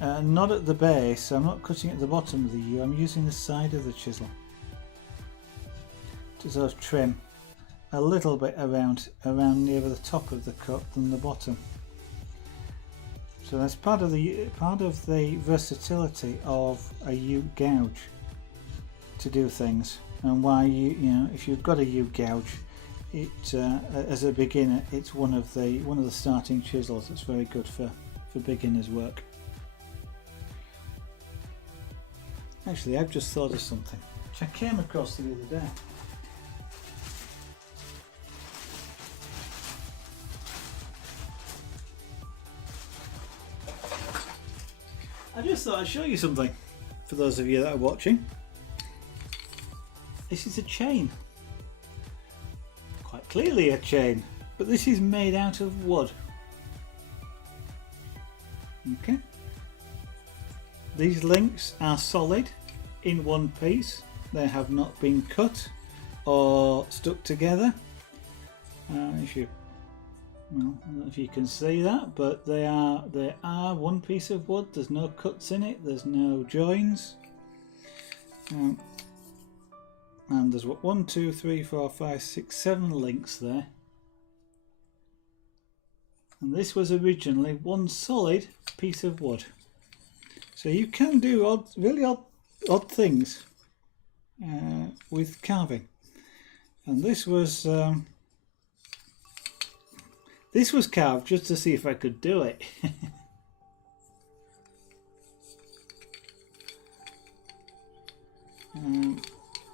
not at the base. I'm not cutting at the bottom of the U, I'm using the side of the chisel to sort of trim a little bit around nearer the top of the cut than the bottom. So that's part of the versatility of a U gouge to do things, and why if you've got a U gouge, it as a beginner, it's one of the starting chisels. It's very good for beginners work. Actually, I've just thought of something which I came across the other day. I just thought I'd show you something for those of you that are watching. This is a chain. Quite clearly a chain, but this is made out of wood. Okay. These links are solid in one piece. They have not been cut or stuck together. Well, I don't know if you can see that, but they are one piece of wood. There's no cuts in it, there's no joins, and there's 1, 2, 3, 4, 5, 6, 7 links there, and this was originally one solid piece of wood. So you can do really odd odd things with carving, and this was carved just to see if I could do it.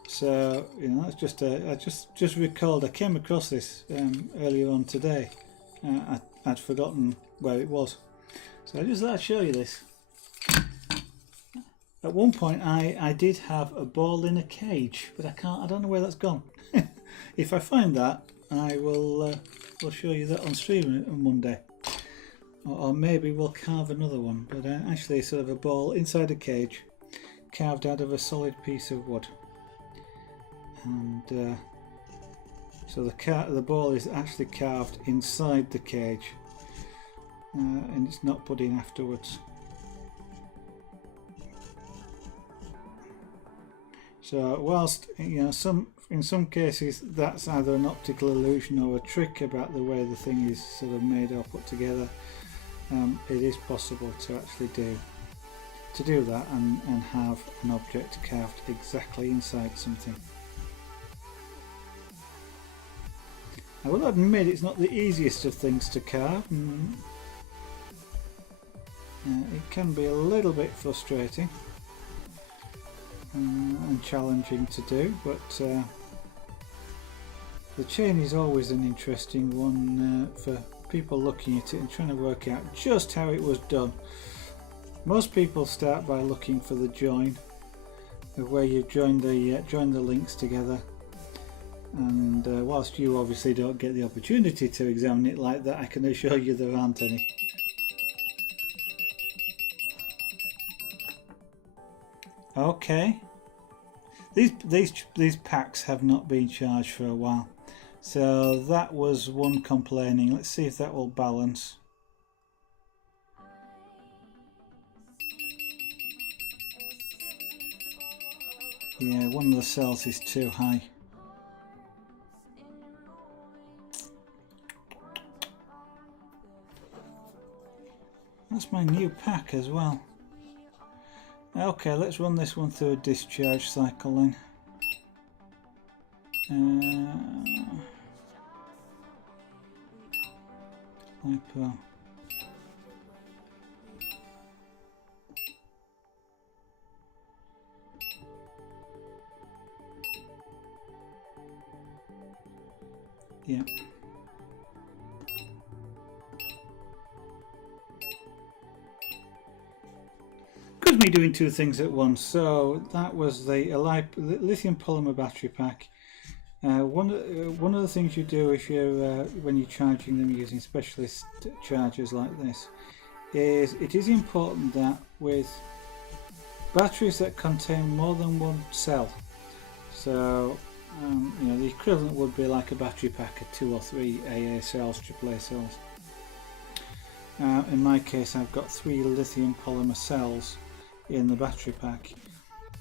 So you know, that's just I just recalled I came across this earlier on today. I'd forgotten where it was, so I just thought I'd show you this. At one point I did have a ball in a cage, but I don't know where that's gone. If I find that, I will show you that on stream on Monday, or maybe we'll carve another one. But actually sort of a ball inside a cage, carved out of a solid piece of wood. And so the ball is actually carved inside the cage, and it's not put in afterwards. So whilst you know in some cases that's either an optical illusion or a trick about the way the thing is sort of made or put together, it is possible to actually do that and have an object carved exactly inside something. I will admit it's not the easiest of things to carve. It can be a little bit frustrating and challenging to do, but the chain is always an interesting one for people looking at it and trying to work out just how it was done. Most people start by looking for the join, where you've joined the links together. And whilst you obviously don't get the opportunity to examine it like that, I can assure you there aren't any. Okay, these packs have not been charged for a while, so that was one complaining. Let's see if that will balance. Yeah, one of the cells is too high. That's my new pack as well. Okay, let's run this one through a discharge cycle then. Lipo. Yeah. Good me doing two things at once. So that was the lithium polymer battery pack. One of the things you do if you're when you're charging them using specialist chargers like this is it is important that with batteries that contain more than one cell, so you know, the equivalent would be like a battery pack of 2 or 3 AA cells, AAA cells. In my case, I've got 3 lithium polymer cells in the battery pack.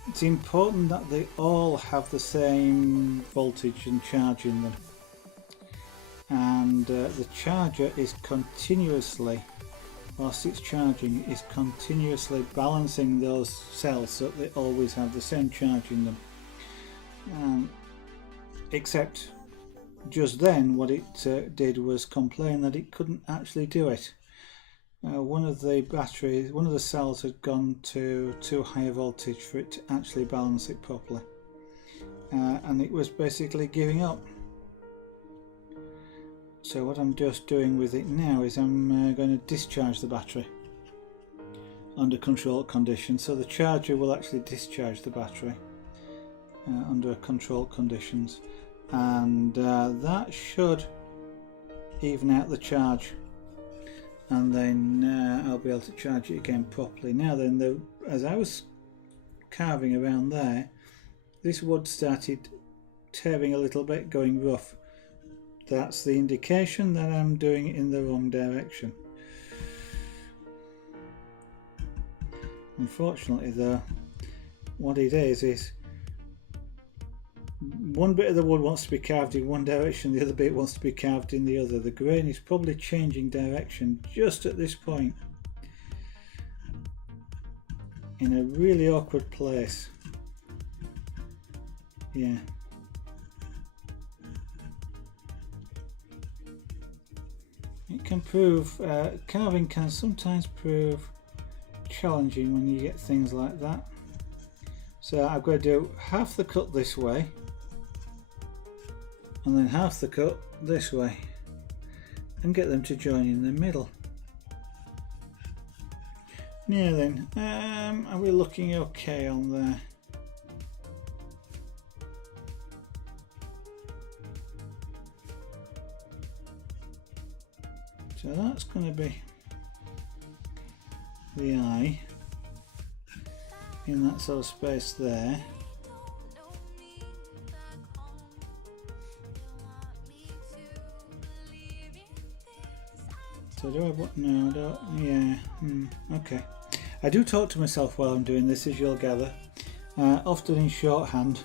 It's important that they all have the same voltage and charge in them, and the charger is continuously, whilst it's charging, is continuously balancing those cells so that they always have the same charge in them. Except just then what it did was complain that it couldn't actually do it. One of the cells had gone to too high a voltage for it to actually balance it properly, and it was basically giving up. So what I'm just doing with it now is I'm going to discharge the battery under controlled conditions. So the charger will actually discharge the battery under controlled conditions, and that should even out the charge, and then I'll be able to charge it again properly. Now then, as I was carving around there, this wood started tearing a little bit, going rough. That's the indication that I'm doing it in the wrong direction. Unfortunately though, what it is one bit of the wood wants to be carved in one direction, the other bit wants to be carved in the other. The grain is probably changing direction just at this point in a really awkward place. Yeah. It can prove, carving can sometimes prove challenging when you get things like that. So I've got to do half the cut this way and then half the cut this way and get them to join in the middle. Now then, are we looking okay on there? So that's going to be the eye in that sort of space there. So do I want, no, I don't, yeah, okay. I do talk to myself while I'm doing this, as you'll gather, often in shorthand.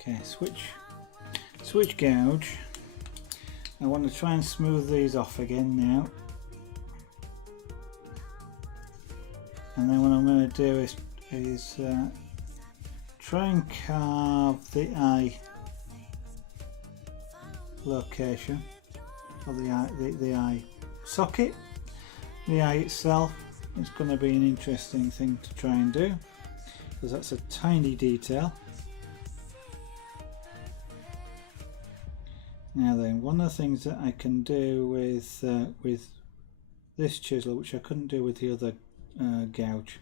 Okay, switch gouge. I want to try and smooth these off again now. And then what I'm going to do is try and carve the eye location, or the eye socket. The eye itself is going to be an interesting thing to try and do, because that's a tiny detail. Now then, one of the things that I can do with this chisel, which I couldn't do with the other gouge,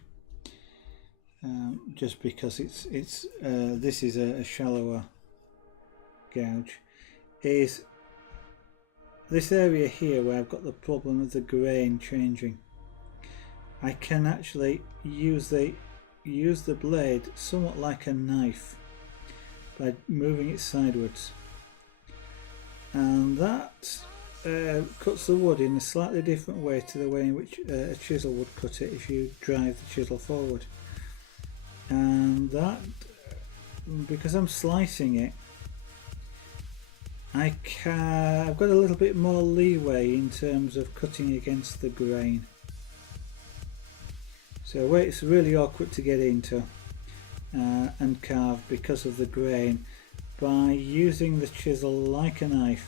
just because this is a shallower gouge, is this area here where I've got the problem of the grain changing. I can actually use the blade somewhat like a knife by moving it sideways, and that cuts the wood in a slightly different way to the way in which a chisel would cut it if you drive the chisel forward. And that, because I'm slicing it, I've got a little bit more leeway in terms of cutting against the grain. So where it's really awkward to get into and carve because of the grain, by using the chisel like a knife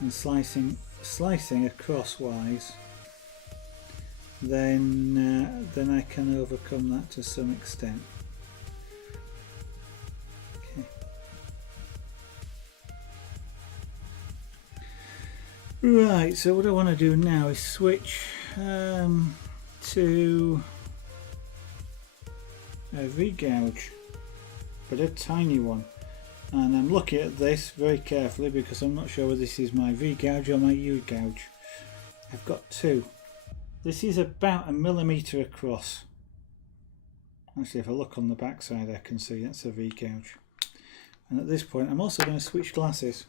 and slicing acrosswise, then I can overcome that to some extent. Okay. Right, so what I want to do now is switch to a V-gouge, but a tiny one. And I'm looking at this very carefully because I'm not sure whether this is my V-gouge or my U-gouge. I've got two. This is about 1 millimetre across. Actually, if I look on the back side, I can see that's a V-gouge. And at this point, I'm also going to switch glasses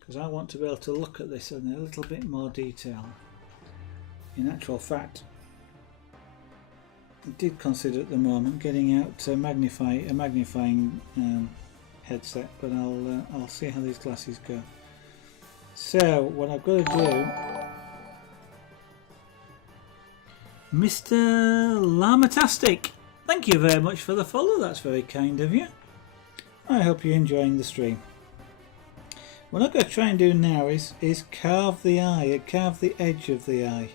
because I want to be able to look at this in a little bit more detail. In actual fact, I did consider at the moment getting out a magnifying headset, but I'll see how these glasses go. So what I've got to do, Mr. Lamatastic, thank you very much for the follow. That's very kind of you. I hope you're enjoying the stream. What I'm going to try and do now is carve the eye, carve the edge of the eye.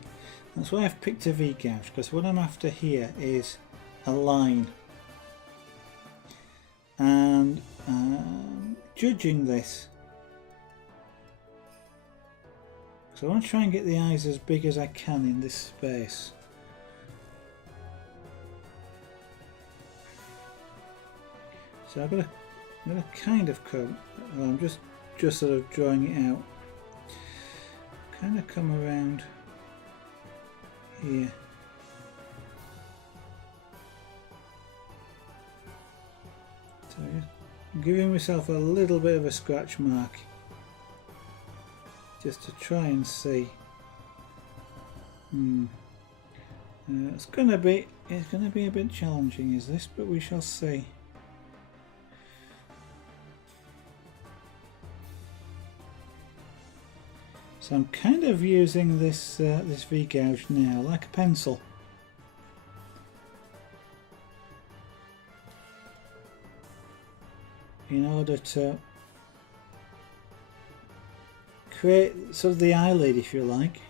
That's why I've picked a V-gouge, because what I'm after here is a line. And judging this, so I want to try and get the eyes as big as I can in this space. So I'm gonna kind of come. Well, I'm just sort of drawing it out. Kind of come around here. So I'm giving myself a little bit of a scratch mark, just to try and see. It's gonna be a bit challenging, is this? But we shall see. So I'm kind of using this this V-gouge now like a pencil. In order to create sort of the eyelid, if you like.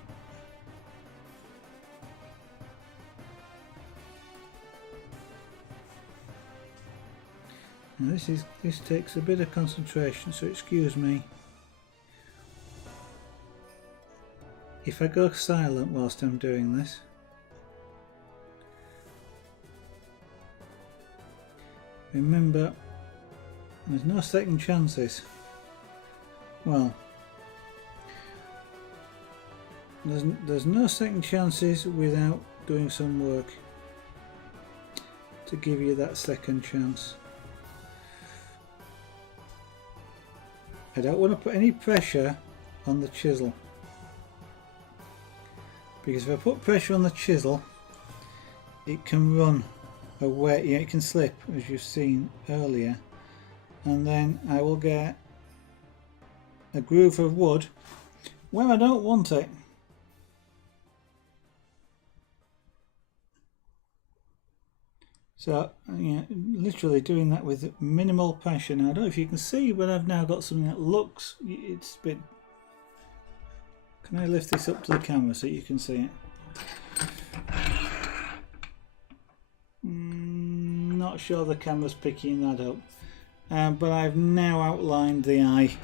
Now this takes a bit of concentration, so excuse me if I go silent whilst I'm doing this. Remember, there's no second chances. Well, there's no second chances without doing some work to give you that second chance. I don't want to put any pressure on the chisel, because if I put pressure on the chisel it can run away, yeah, it can slip as you've seen earlier, and then I will get a groove of wood where I don't want it. So yeah, literally doing that with minimal pressure. Now I don't know if you can see, but I've now got something that looks, it's a bit, can I lift this up to the camera so you can see it? Not sure the camera's picking that up, but I've now outlined the eye.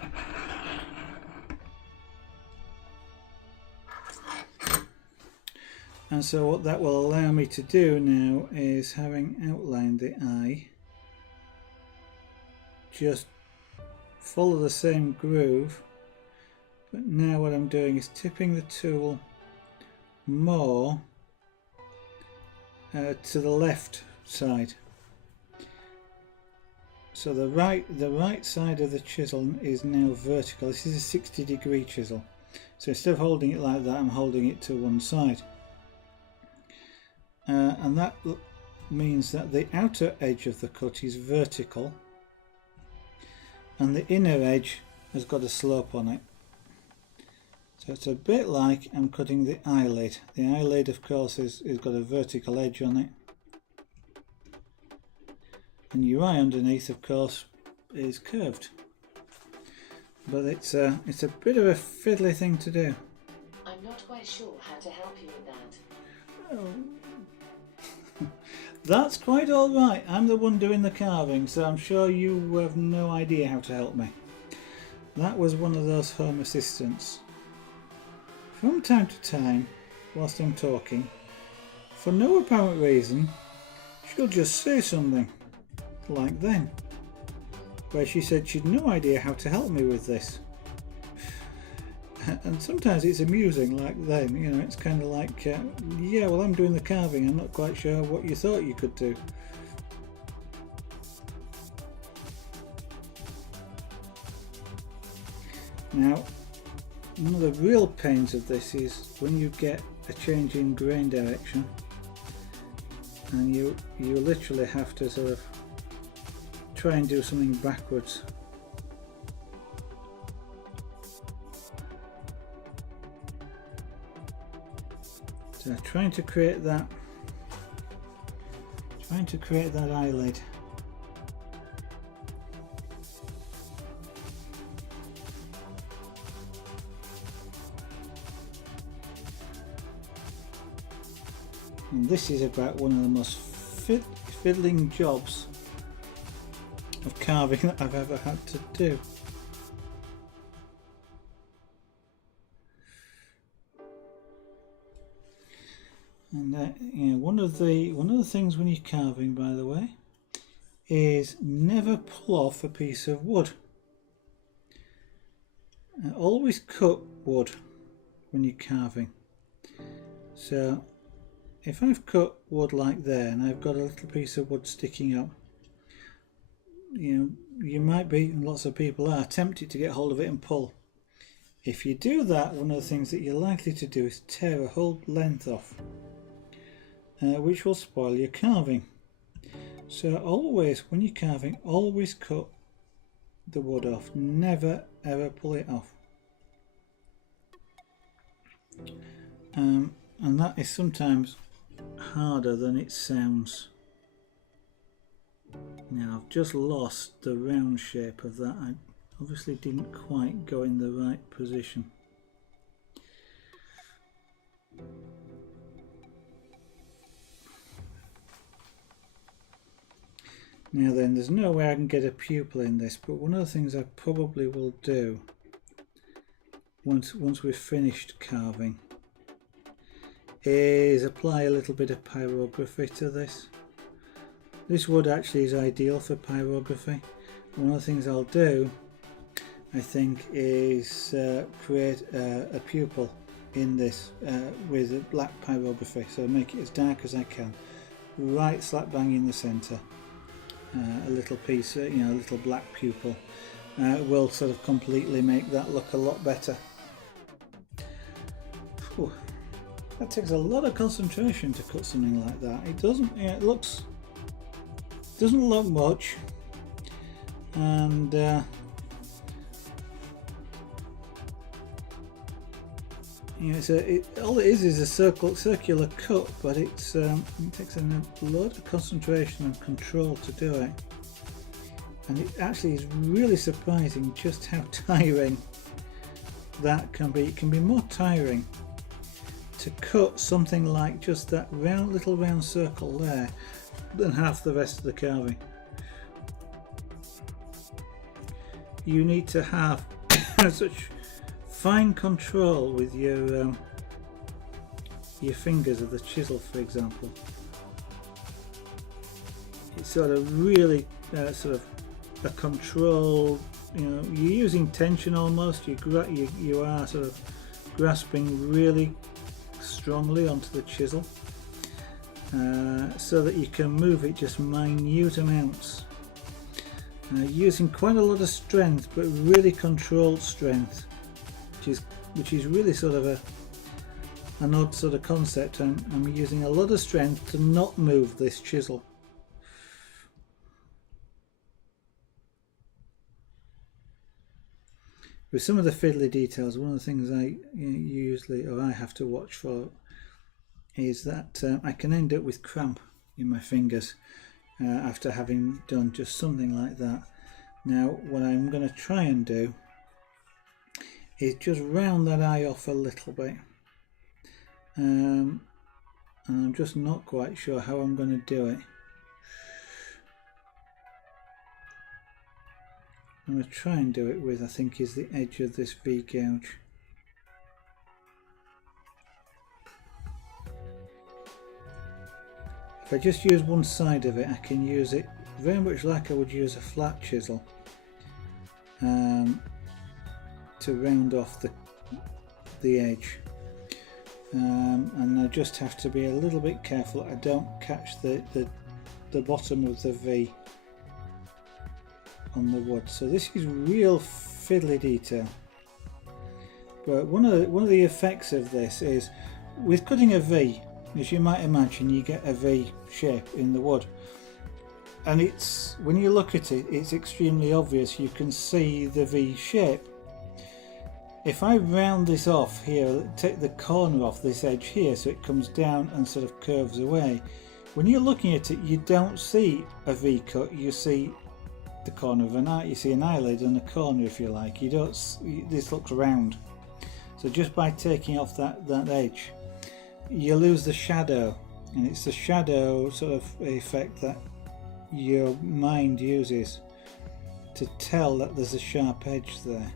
And so what that will allow me to do now is, having outlined the eye, just follow the same groove, but now what I'm doing is tipping the tool more to the left side. So the right side of the chisel is now vertical. This is a 60-degree chisel. So instead of holding it like that, I'm holding it to one side. And that means that the outer edge of the cut is vertical and the inner edge has got a slope on it. So it's a bit like I'm cutting the eyelid. The eyelid, of course, is got a vertical edge on it, and your eye underneath, of course, is curved. But it's a bit of a fiddly thing to do. I'm not quite sure how to help you with that. Oh. That's quite alright. I'm the one doing the carving, so I'm sure you have no idea how to help me. That was one of those home assistants. From time to time, whilst I'm talking, for no apparent reason, she'll just say something, like then, where she said she'd no idea how to help me with this. And sometimes it's amusing, like then, you know, it's kind of like, yeah, well, I'm doing the carving, I'm not quite sure what you thought you could do. Now, one of the real pains of this is when you get a change in grain direction, and you literally have to sort of try and do something backwards. So trying to create that eyelid. And this is about one of the most fiddling jobs of carving that I've ever had to do. And you know, one of the things when you're carving, by the way, is never pull off a piece of wood. Always cut wood when you're carving. So if I've cut wood like there and I've got a little piece of wood sticking up, you know, you might be, and lots of people are, tempted to get hold of it and pull. If you do that, one of the things that you're likely to do is tear a whole length off, which will spoil your carving. So always, when you're carving, always cut the wood off. Never ever pull it off. and that is sometimes harder than it sounds. Now I've just lost the round shape of that. I obviously didn't quite go in the right position. Now then, there's no way I can get a pupil in this, but one of the things I probably will do once we've finished carving is apply a little bit of pyrography to this. This wood actually is ideal for pyrography. One of the things I'll do, I think, is create a pupil in this with a black pyrography, so make it as dark as I can, right slap bang in the centre. A little piece, a little black pupil will sort of completely make that look a lot better. Whew. That takes a lot of concentration to cut something like that. It doesn't, doesn't look much, and all it is a circular cut, but it takes a lot of concentration and control to do it, and it actually is really surprising just how tiring that can be. It can be more tiring to cut something like just that little round circle there than half the rest of the carving. You need to have such fine control with your fingers of the chisel, for example. It's sort of really sort of a control. You're using tension almost. You are sort of grasping really strongly onto the chisel, so that you can move it just minute amounts. Using quite a lot of strength, but really controlled strength, which is really sort of an odd sort of concept. I'm using a lot of strength to not move this chisel. With some of the fiddly details, one of the things I have to watch for is that I can end up with cramp in my fingers after having done just something like that. Now what I'm going to try and do is just round that eye off a little bit, and I'm just not quite sure how I'm going to do it. I'm going to try and do it with, I think, is the edge of this V gouge. If I just use one side of it, I can use it very much like I would use a flat chisel to round off the edge. And I just have to be a little bit careful I don't catch the bottom of the V on the wood. So this is real fiddly detail, but one of the effects of this is, with cutting a V, as you might imagine, you get a V shape in the wood, and it's, when you look at it, it's extremely obvious. You can see the V shape. If I round this off here, take the corner off this edge here so it comes down and sort of curves away, when you're looking at it, you don't see a V cut, you see the corner of an eye, you see an eyelid and a corner, if you like. You don't, this looks round. So just by taking off that edge, you lose the shadow, and it's the shadow sort of effect that your mind uses to tell that there's a sharp edge there.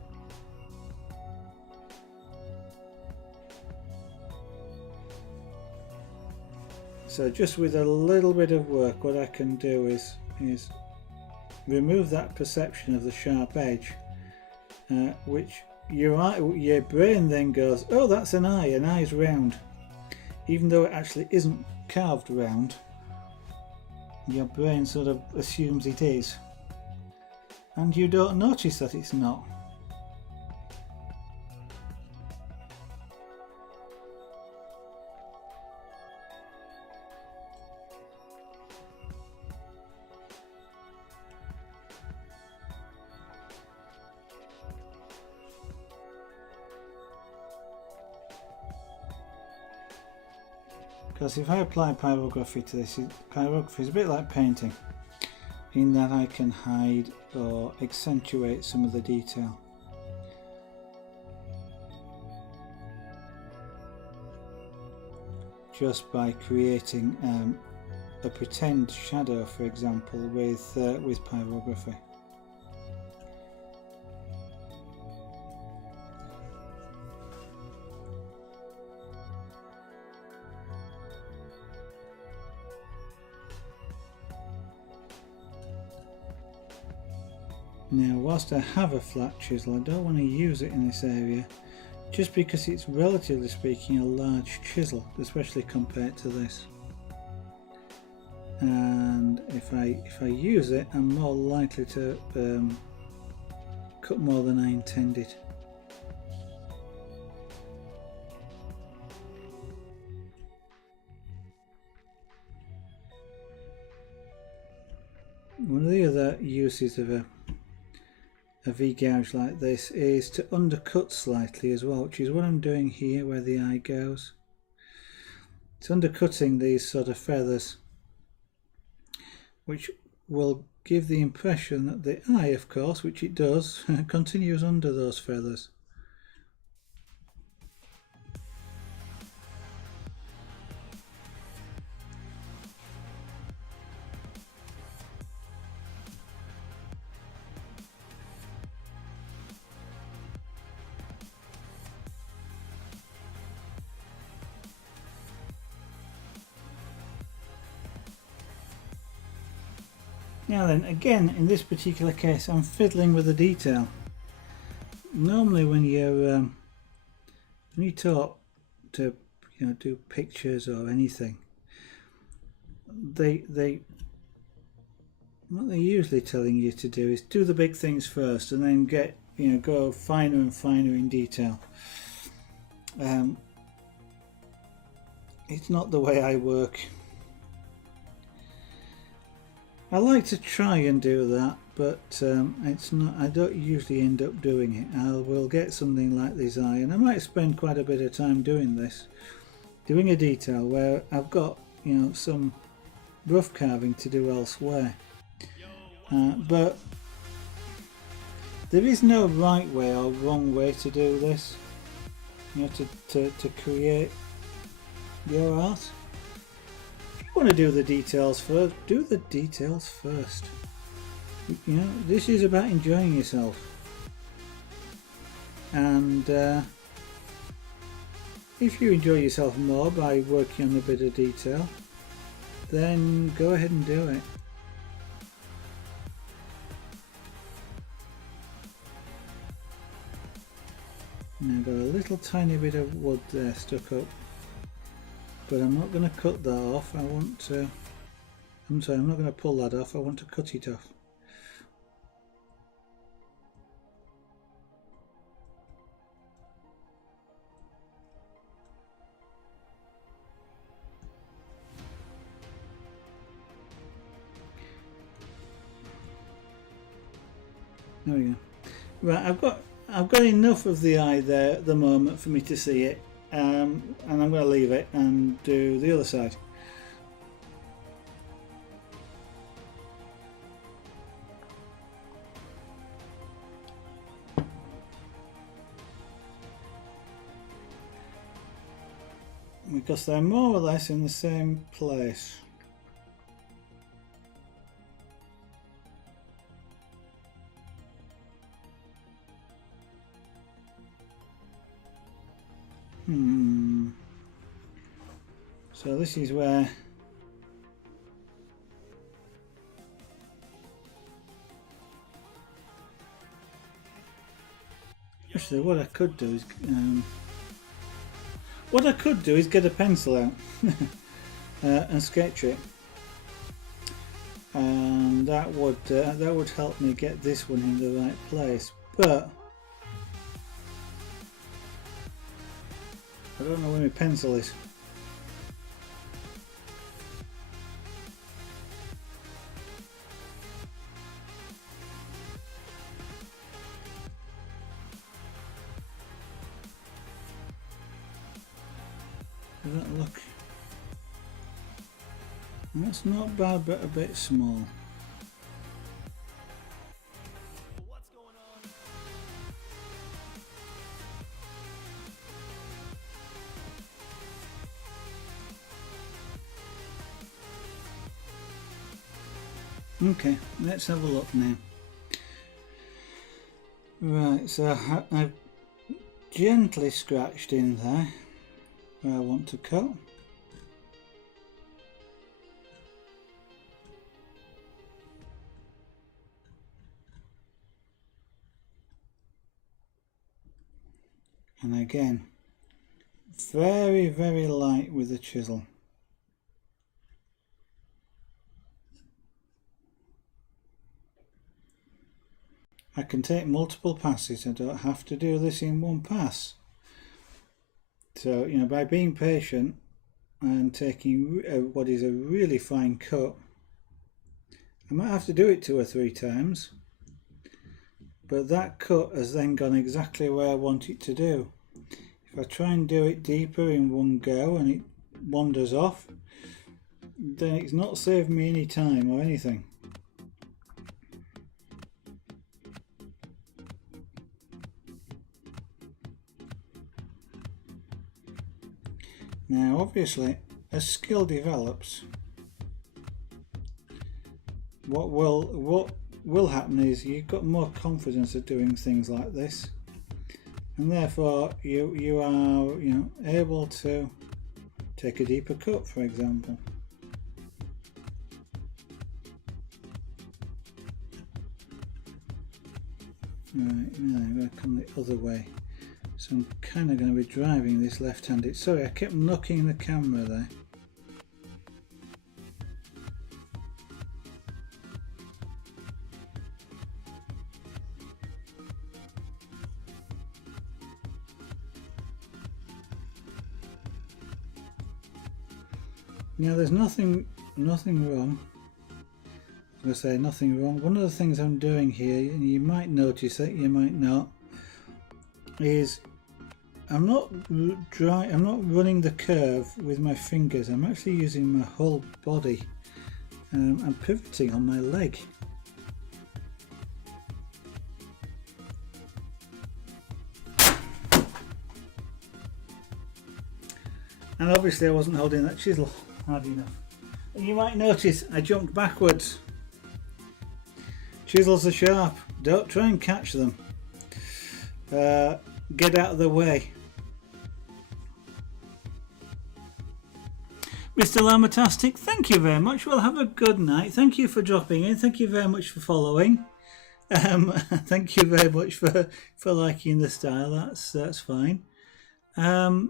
So just with a little bit of work, what I can do is remove that perception of the sharp edge, which your brain then goes, oh, that's an eye, an eye's round, even though it actually isn't carved round. Your brain sort of assumes it is, and you don't notice that it's not. Because if I apply pyrography to this, pyrography is a bit like painting, in that I can hide or accentuate some of the detail. Just by creating a pretend shadow, for example, with pyrography. Now, whilst I have a flat chisel, I don't want to use it in this area, just because it's relatively speaking a large chisel, especially compared to this. And if I use it, I'm more likely to cut more than I intended. One of the other uses of a V-gouge like this is to undercut slightly as well, which is what I'm doing here where the eye goes. It's undercutting these sort of feathers, which will give the impression that the eye, of course, which it does, continues under those feathers. Now then, again, in this particular case, I'm fiddling with the detail. Normally, when you talk to do pictures or anything, what they're usually telling you to do is do the big things first, and then go finer and finer in detail. It's not the way I work. I like to try and do that, but it's not. I don't usually end up doing it. I will get something like this eye, and I might spend quite a bit of time doing this, doing a detail where I've got some rough carving to do elsewhere. But there is no right way or wrong way to do this. To create your art. Want to do the details first, do the details first. This is about enjoying yourself, and if you enjoy yourself more by working on a bit of detail, then go ahead and do it. Now I've got a little tiny bit of wood there stuck up, but I'm not going to cut that off. I'm not going to pull that off. I want to cut it off. There we go. Right, I've got enough of the eye there at the moment for me to see it. And I'm going to leave it and do the other side. Because they're more or less in the same place. So this is where actually what I could do is get a pencil out and sketch it, and that would help me get this one in the right place, but I don't know where my pencil is. Does that look? That's not bad, but a bit small. Okay, let's have a look now. Right, so I've gently scratched in there where I want to cut. And again, very, very light with the chisel. I can take multiple passes, I don't have to do this in one pass. So, you know, by being patient and taking what is a really fine cut, I might have to do it 2 or 3 times, but that cut has then gone exactly where I want it to do. If I try and do it deeper in one go and it wanders off, then it's not saved me any time or anything. Now obviously, as skill develops, what will happen is you've got more confidence at doing things like this, and therefore you are able to take a deeper cut, for example. Right, now I'm going to come the other way. So I'm kind of going to be driving this left-handed. Sorry, I kept knocking the camera there. Now there's nothing wrong. I'm going to say nothing wrong. One of the things I'm doing here, and you might notice it, you might not, is I'm not running the curve with my fingers. I'm actually using my whole body. I'm pivoting on my leg. And obviously I wasn't holding that chisel hard enough. And you might notice I jumped backwards. Chisels are sharp. Don't try and catch them. Get out of the way. Mr. Lamatastic, thank you very much. Well, have a good night. Thank you for dropping in. Thank you very much for following. Thank you very much for liking the style. That's fine. I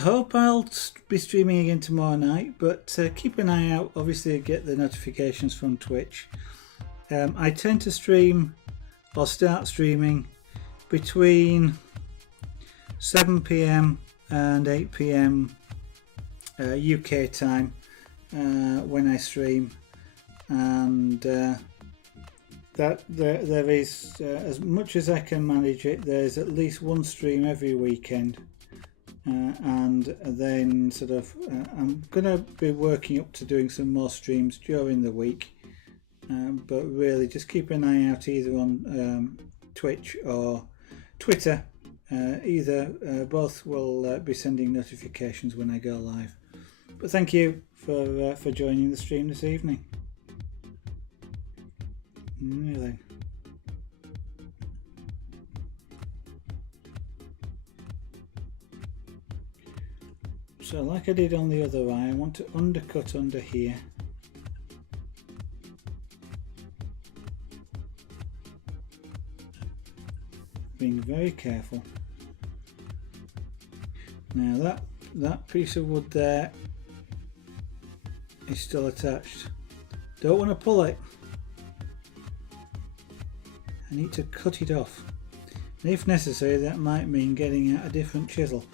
hope I'll be streaming again tomorrow night, but keep an eye out. Obviously, get the notifications from Twitch. I tend to stream or start streaming between 7 p.m. and 8 p.m. UK time when I stream, and that there is as much as I can manage it. There's at least one stream every weekend, and then sort of I'm gonna be working up to doing some more streams during the week, but really just keep an eye out either on Twitch or Twitter. Both will be sending notifications when I go live. But thank you for joining the stream this evening. Really. So like I did on the other eye, I want to undercut under here. Being very careful. Now that piece of wood there is still attached. Don't want to pull it. I need to cut it off. And if necessary, that might mean getting out a different chisel.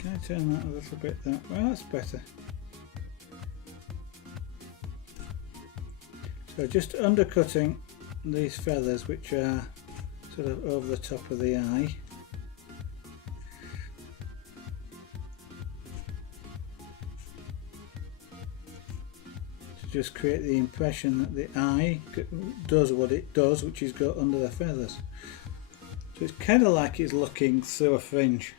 Can I turn that a little bit that way? Well, that's better. So just undercutting these feathers, which are sort of over the top of the eye. To just create the impression that the eye does what it does, which is go under the feathers. So it's kind of like it's looking through a fringe.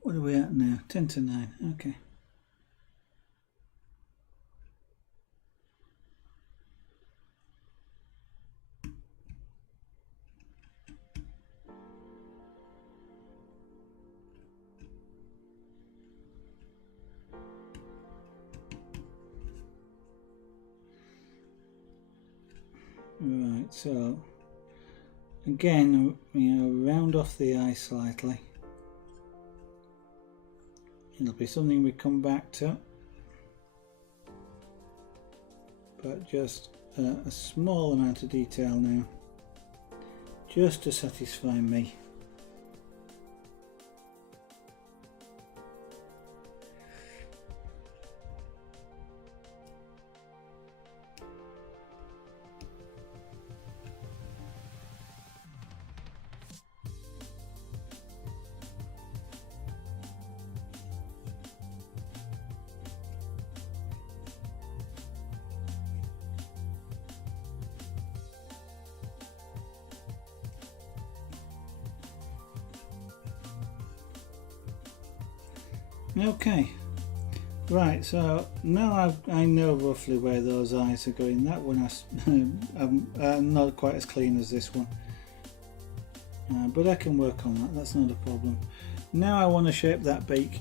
What are we at now? 10 to 9. Okay. Right, so again, round off the eye slightly. It'll be something we come back to, but just a small amount of detail now, just to satisfy me. Okay, right, so now I know roughly where those eyes are going. That one I'm not quite as clean as this one, but I can work on that, that's not a problem. Now I want to shape that beak.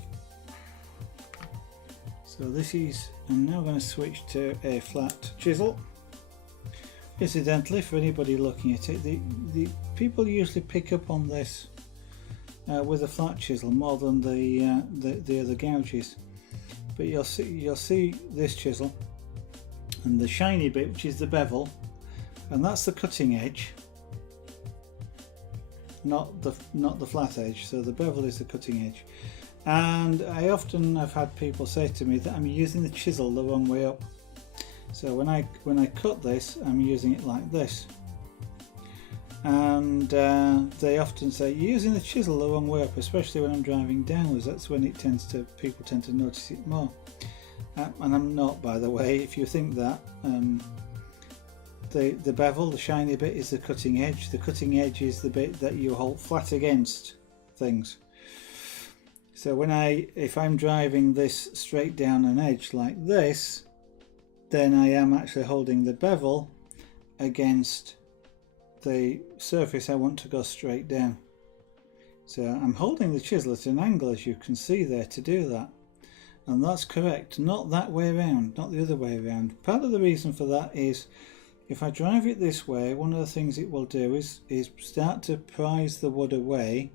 So this is, I'm now going to switch to a flat chisel. Incidentally, for anybody looking at it, the people usually pick up on this with a flat chisel more than the other gouges, but you'll see this chisel and the shiny bit, which is the bevel, and that's the cutting edge, not the flat edge. So the bevel is the cutting edge, and I often have had people say to me that I'm using the chisel the wrong way up. So when I cut this, I'm using it like this. And they often say you're using the chisel the wrong way up, especially when I'm driving downwards. That's when people tend to notice it more. And I'm not, by the way, if you think that. The bevel, the shiny bit, is the cutting edge. The cutting edge is the bit that you hold flat against things. So if I'm driving this straight down an edge like this, then I am actually holding the bevel against the surface I want to go straight down. So I'm holding the chisel at an angle, as you can see there, to do that, and that's correct, not that way around, not the other way around. Part of the reason for that is if I drive it this way, one of the things it will do is start to prise the wood away,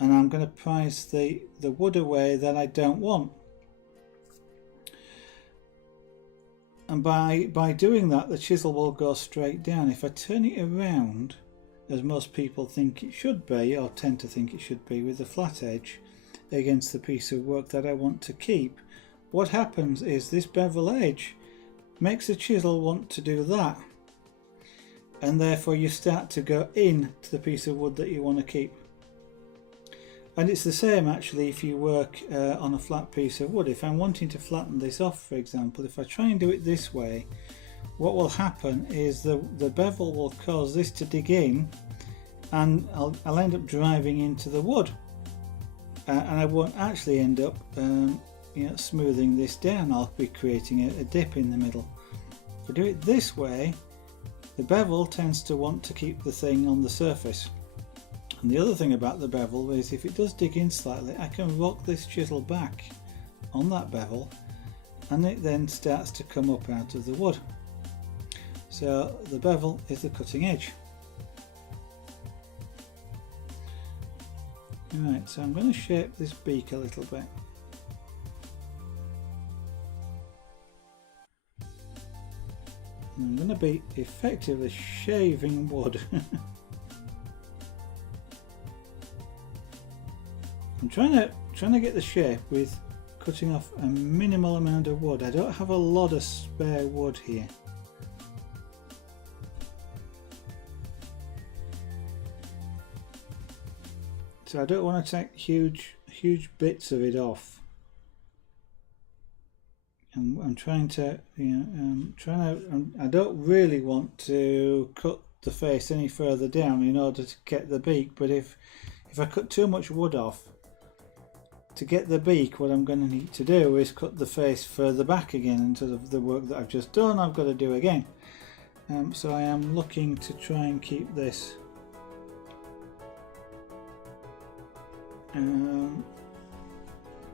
and I'm going to prise the wood away that I don't want. And by doing that, the chisel will go straight down. If I turn it around, as most people think it should be, or tend to think it should be, with the flat edge against the piece of work that I want to keep, what happens is this bevel edge makes the chisel want to do that, and therefore you start to go in to the piece of wood that you want to keep. And it's the same actually if you work on a flat piece of wood. If I'm wanting to flatten this off, for example, if I try and do it this way, what will happen is the bevel will cause this to dig in, and I'll end up driving into the wood, and I won't actually end up smoothing this down. I'll be creating a dip in the middle. If I do it this way, the bevel tends to want to keep the thing on the surface. And the other thing about the bevel is if it does dig in slightly, I can rock this chisel back on that bevel, and it then starts to come up out of the wood. So the bevel is the cutting edge. Right, so I'm going to shape this beak a little bit. And I'm going to be effectively shaving wood. I'm trying to get the shape with cutting off a minimal amount of wood. I don't have a lot of spare wood here. So I don't want to take huge bits of it off. And I'm trying to, I don't really want to cut the face any further down in order to get the beak, but if I cut too much wood off, to get the beak, what I'm going to need to do is cut the face further back again, and sort of the work that I've just done I've got to do again. So I am looking to try and keep this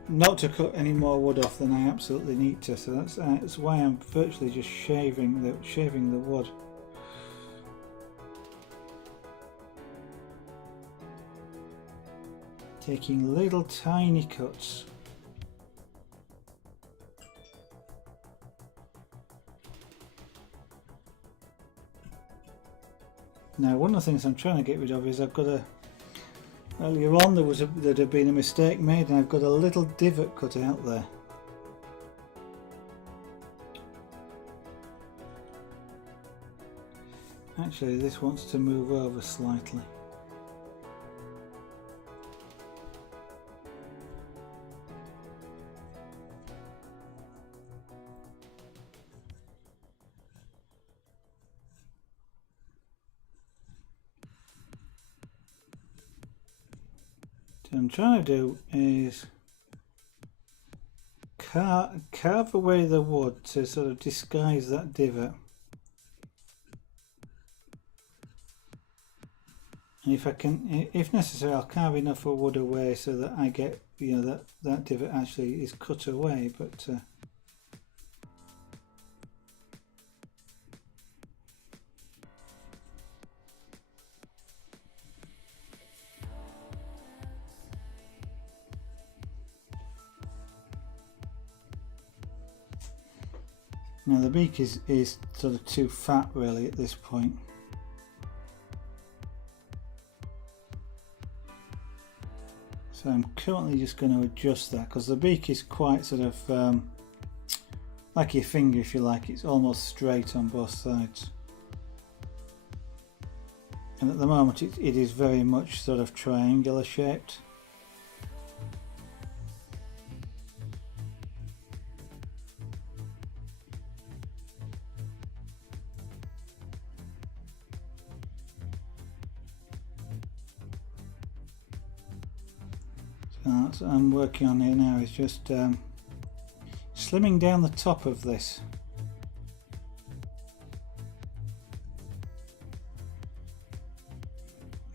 not to cut any more wood off than I absolutely need to. So that's why I'm virtually just shaving the wood. Taking little tiny cuts. Now, one of the things I'm trying to get rid of is I've got earlier on there'd have been a mistake made, and I've got a little divot cut out there. Actually, this wants to move over slightly. What I'm trying to do is carve away the wood to sort of disguise that divot. And if I can, if necessary, I'll carve enough of wood away so that I get, that divot actually is cut away. But now the beak is sort of too fat really at this point. So I'm currently just going to adjust that, because the beak is quite sort of like your finger, if you like. It's almost straight on both sides. And at the moment it is very much sort of triangular shaped. So what I'm working on here now is just slimming down the top of this.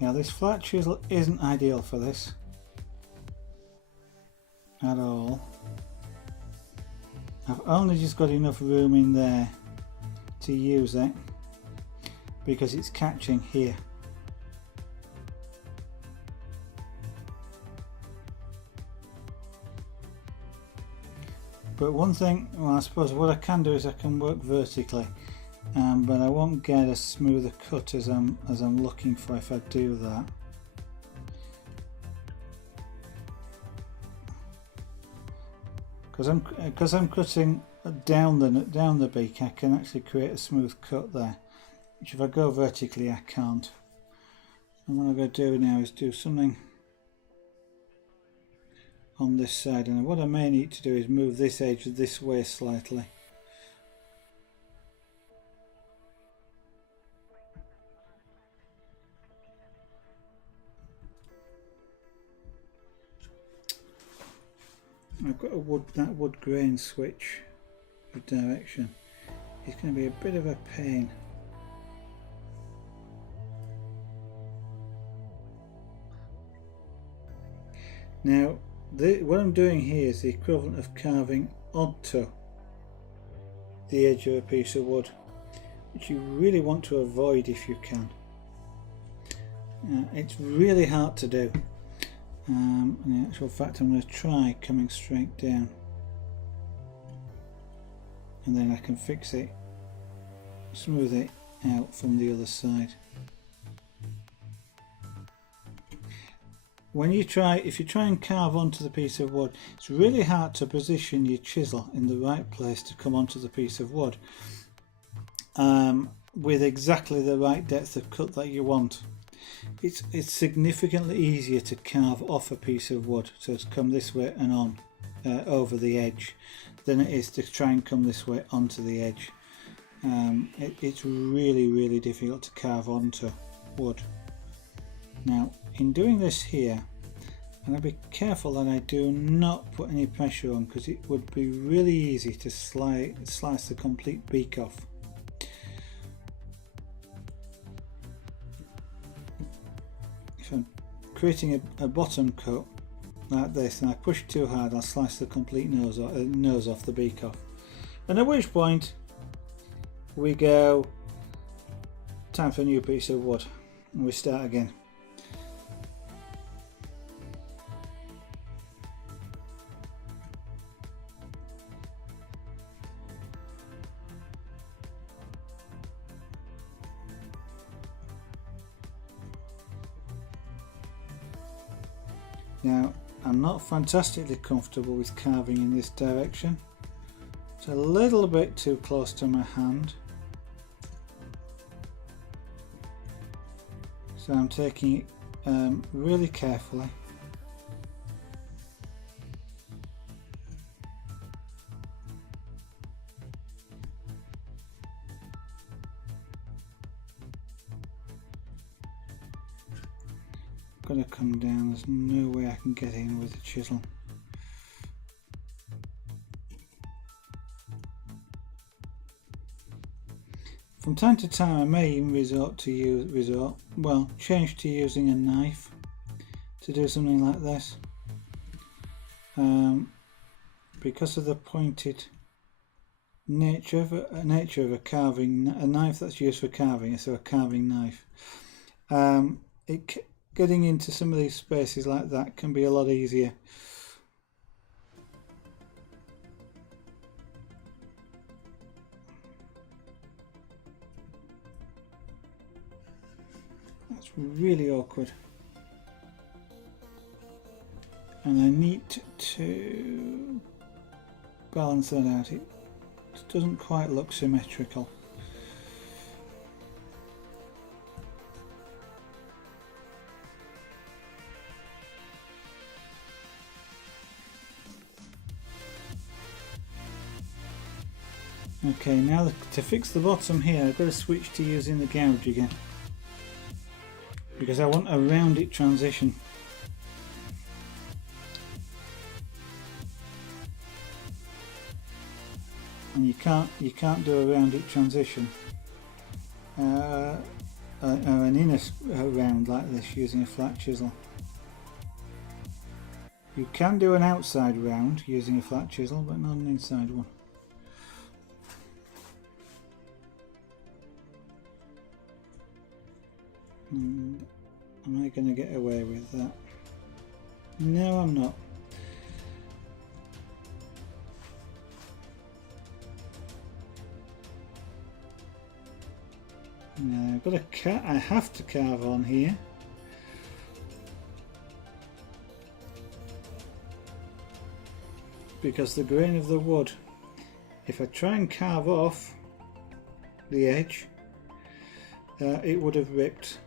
Now this flat chisel isn't ideal for this at all. I've only just got enough room in there to use it because it's catching here. But one thing, well, I suppose what I can do is I can work vertically, but I won't get a smoother cut as I'm looking for if I do that. Because I'm cutting down the beak, I can actually create a smooth cut there, which if I go vertically I can't. And what I'm going to do now is do something on this side, and what I may need to do is move this edge this way slightly. I've got that wood grain switch of direction. It's going to be a bit of a pain. Now what I'm doing here is the equivalent of carving onto the edge of a piece of wood, which you really want to avoid if you can. It's really hard to do. In actual fact, I'm going to try coming straight down, and then I can fix it, smooth it out from the other side. if you try and carve onto the piece of wood, it's really hard to position your chisel in the right place to come onto the piece of wood with exactly the right depth of cut that you want. It's significantly easier to carve off a piece of wood, so to come this way and on over the edge, than it is to try and come this way onto the edge. It's really difficult to carve onto wood. Now, in doing this here, I'm going to be careful that I do not put any pressure on, because it would be really easy to slice the complete beak off. If I'm creating a bottom coat like this and I push too hard, I'll slice the complete nose off, the beak off. And at which point we go, time for a new piece of wood, and we start again. Now, I'm not fantastically comfortable with carving in this direction. It's a little bit too close to my hand. So I'm taking it really carefully. Got to come down, there's no way I can get in with the chisel. From time to time I may even change to using a knife to do something like this. Because of the pointed nature of a carving, a knife that's used for carving, so a carving knife. Getting into some of these spaces like that can be a lot easier. That's really awkward. And I need to balance that out. It doesn't quite look symmetrical. Okay, now to fix the bottom here, I've got to switch to using the gouge again, because I want a rounded transition. And you can't do a rounded transition or an inner round like this using a flat chisel. You can do an outside round using a flat chisel, but not an inside one. And am I going to get away with that? No, I'm not. Now I've got I have to carve on here. Because the grain of the wood, if I try and carve off the edge, it would have ripped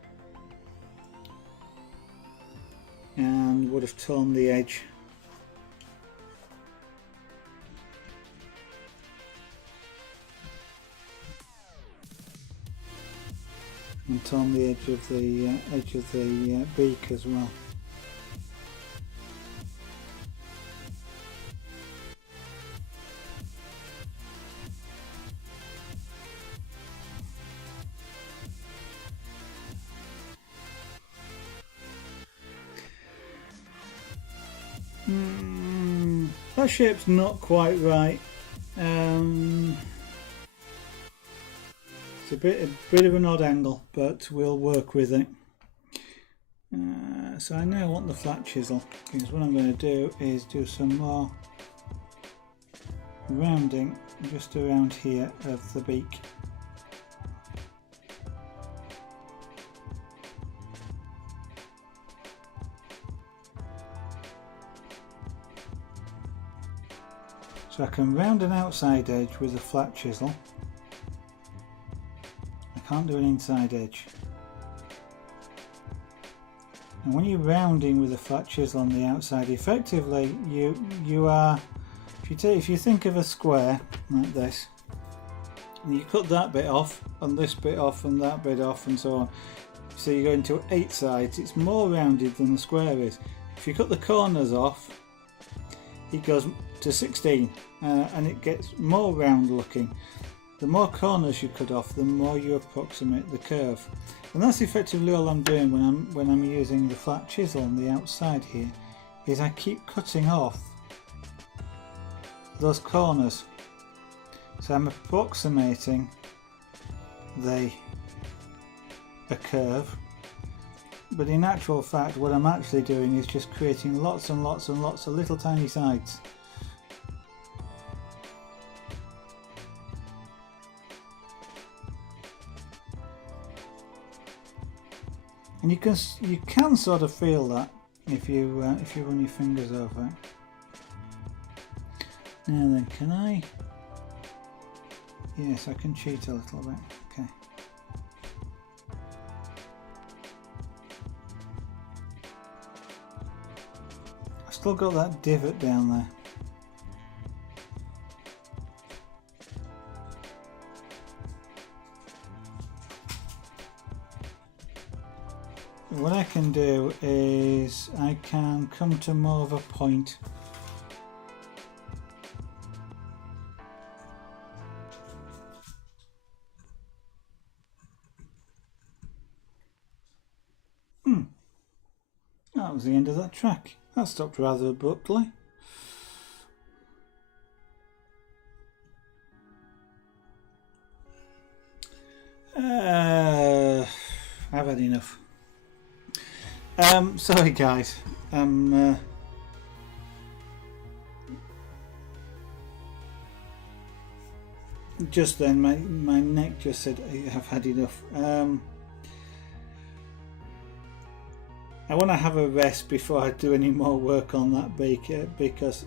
and would have torn the edge. And torn the edge of the beak as well. That shape's not quite right. It's a bit of an odd angle, but we'll work with it. So I now want the flat chisel, because what I'm going to do is do some more rounding just around here of the beak. So I can round an outside edge with a flat chisel. I can't do an inside edge. And when you're rounding with a flat chisel on the outside, effectively you are, if you think of a square like this, and you cut that bit off and this bit off and that bit off and so on, so you go into 8 sides, it's more rounded than the square is. If you cut the corners off, it goes to 16 and it gets more round looking. The more corners you cut off, the more you approximate the curve. And that's effectively all I'm doing when I'm using the flat chisel on the outside here, is I keep cutting off those corners. So I'm approximating a curve, but in actual fact what I'm actually doing is just creating lots and lots and lots of little tiny sides. And you can sort of feel that if you run your fingers over it. Now then, can I? Yes, I can cheat a little bit. Okay. I've still got that divot down there. What I can do is I can come to more of a point. That was the end of that track. That stopped rather abruptly. I've had enough. Sorry guys, just then my neck just said I've had enough. I want to have a rest before I do any more work on that beak, because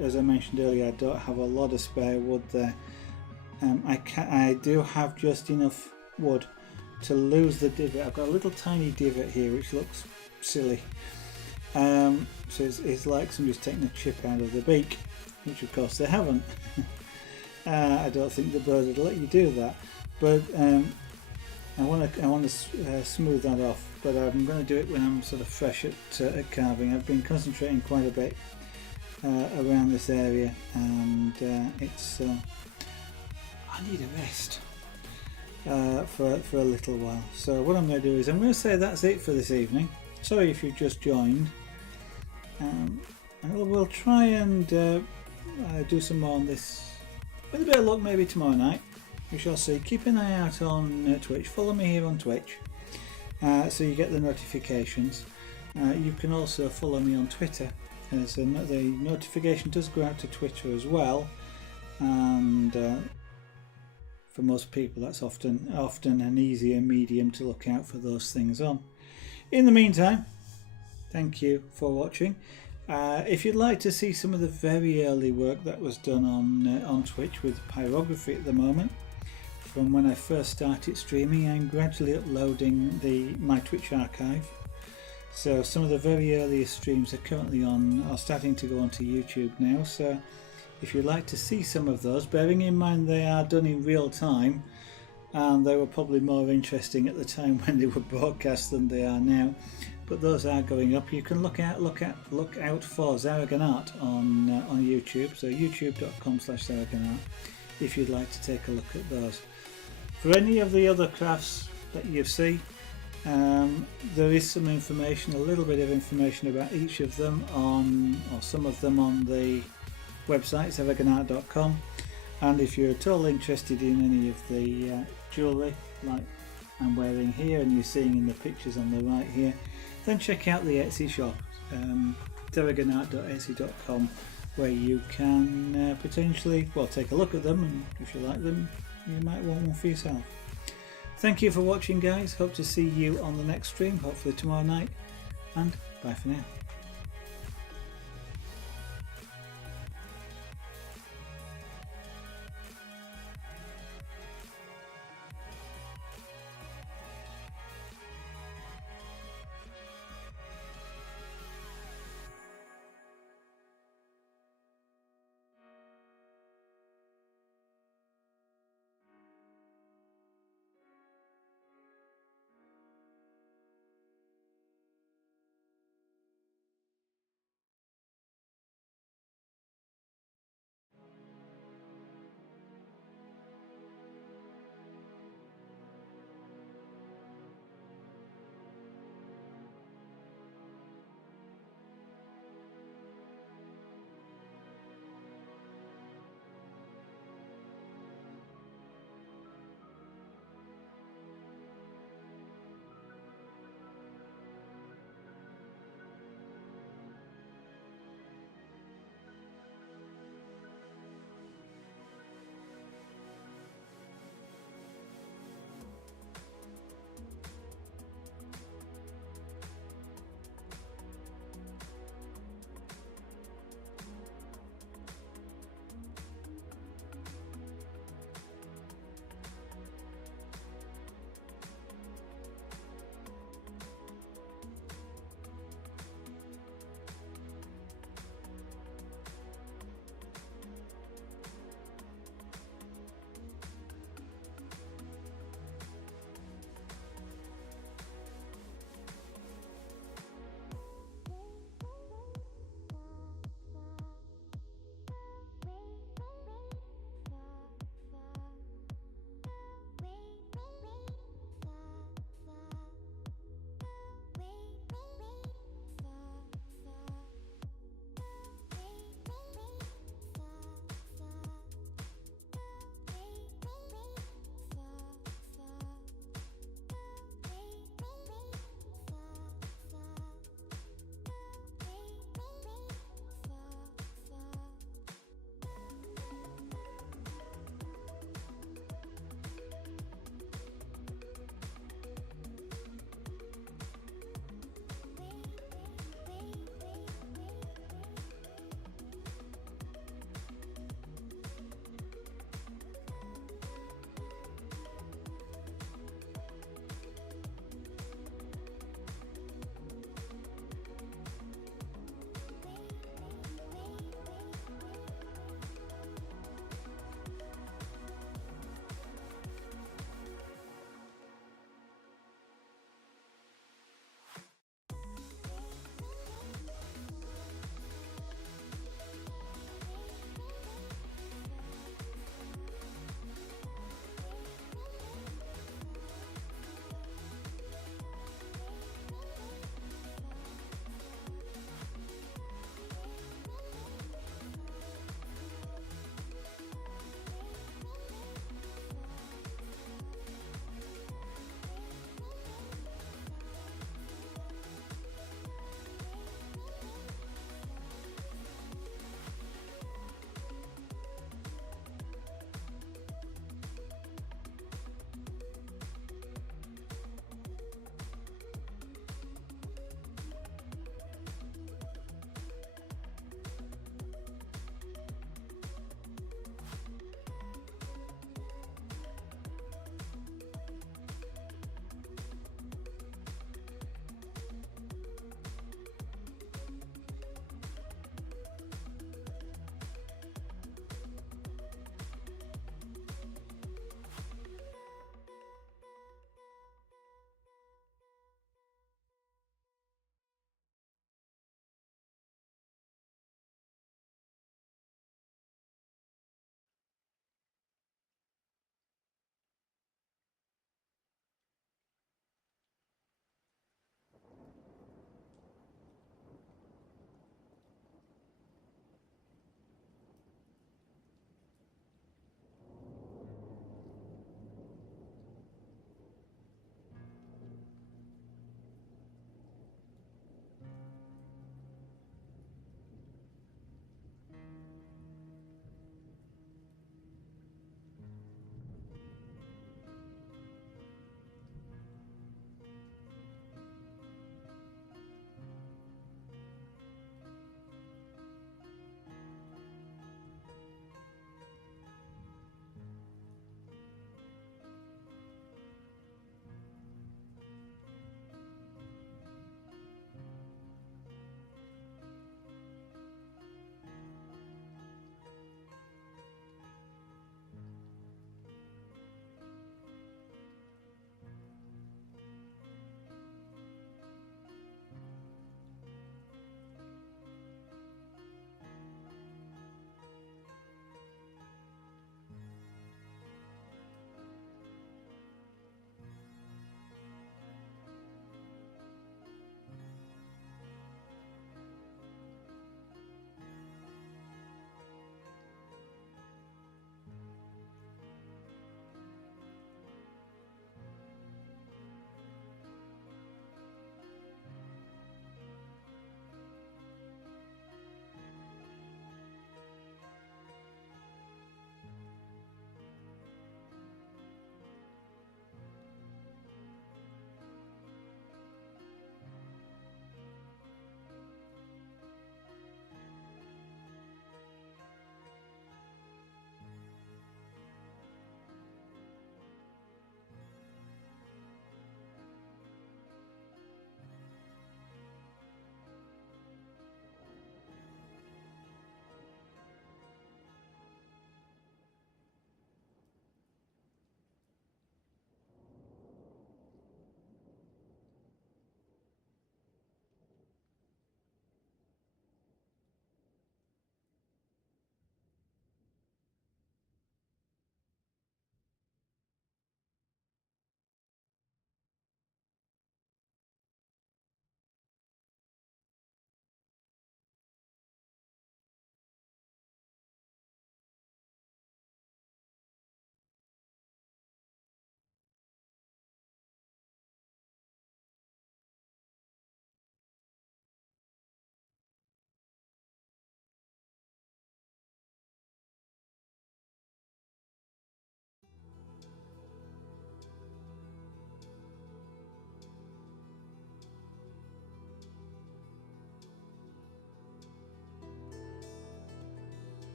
as I mentioned earlier, I don't have a lot of spare wood there. I do have just enough wood to lose the divot. I've got a little tiny divot here which looks silly, so it's like somebody's taken a chip out of the beak, which of course they haven't. I don't think the bird would let you do that, but I want to smooth that off, but I'm going to do it when I'm sort of fresh at carving. I've been concentrating quite a bit around this area, and it's I need a rest for a little while. So what I'm going to do is I'm going to say that's it for this evening. Sorry if you've just joined, and we'll try and do some more on this with a bit of luck, maybe tomorrow night. We shall see. Keep an eye out on Twitch. Follow me here on Twitch, so you get the notifications. You can also follow me on Twitter, as the notification does go out to Twitter as well, and for most people that's often an easier medium to look out for those things on. In the meantime, thank you for watching. If you'd like to see some of the very early work that was done on Twitch with pyrography at the moment, from when I first started streaming, I'm gradually uploading my Twitch archive. So some of the very earliest streams are currently are starting to go onto YouTube now. So if you'd like to see some of those, bearing in mind they are done in real time, and they were probably more interesting at the time when they were broadcast than they are now, but those are going up. You can look out for Zaragonart on YouTube, so youtube.com/Zaragonart, if you'd like to take a look at those. For any of the other crafts that you see, there is some information, a little bit of information about each of them or some of them on the website zaragonart.com. And if you're at all interested in any of the jewellery like I'm wearing here and you're seeing in the pictures on the right here, then check out the Etsy shop, zaragonart.etsy.com, where you can potentially take a look at them, and if you like them you might want one for yourself. Thank you for watching guys, hope to see you on the next stream, hopefully tomorrow night, and bye for now.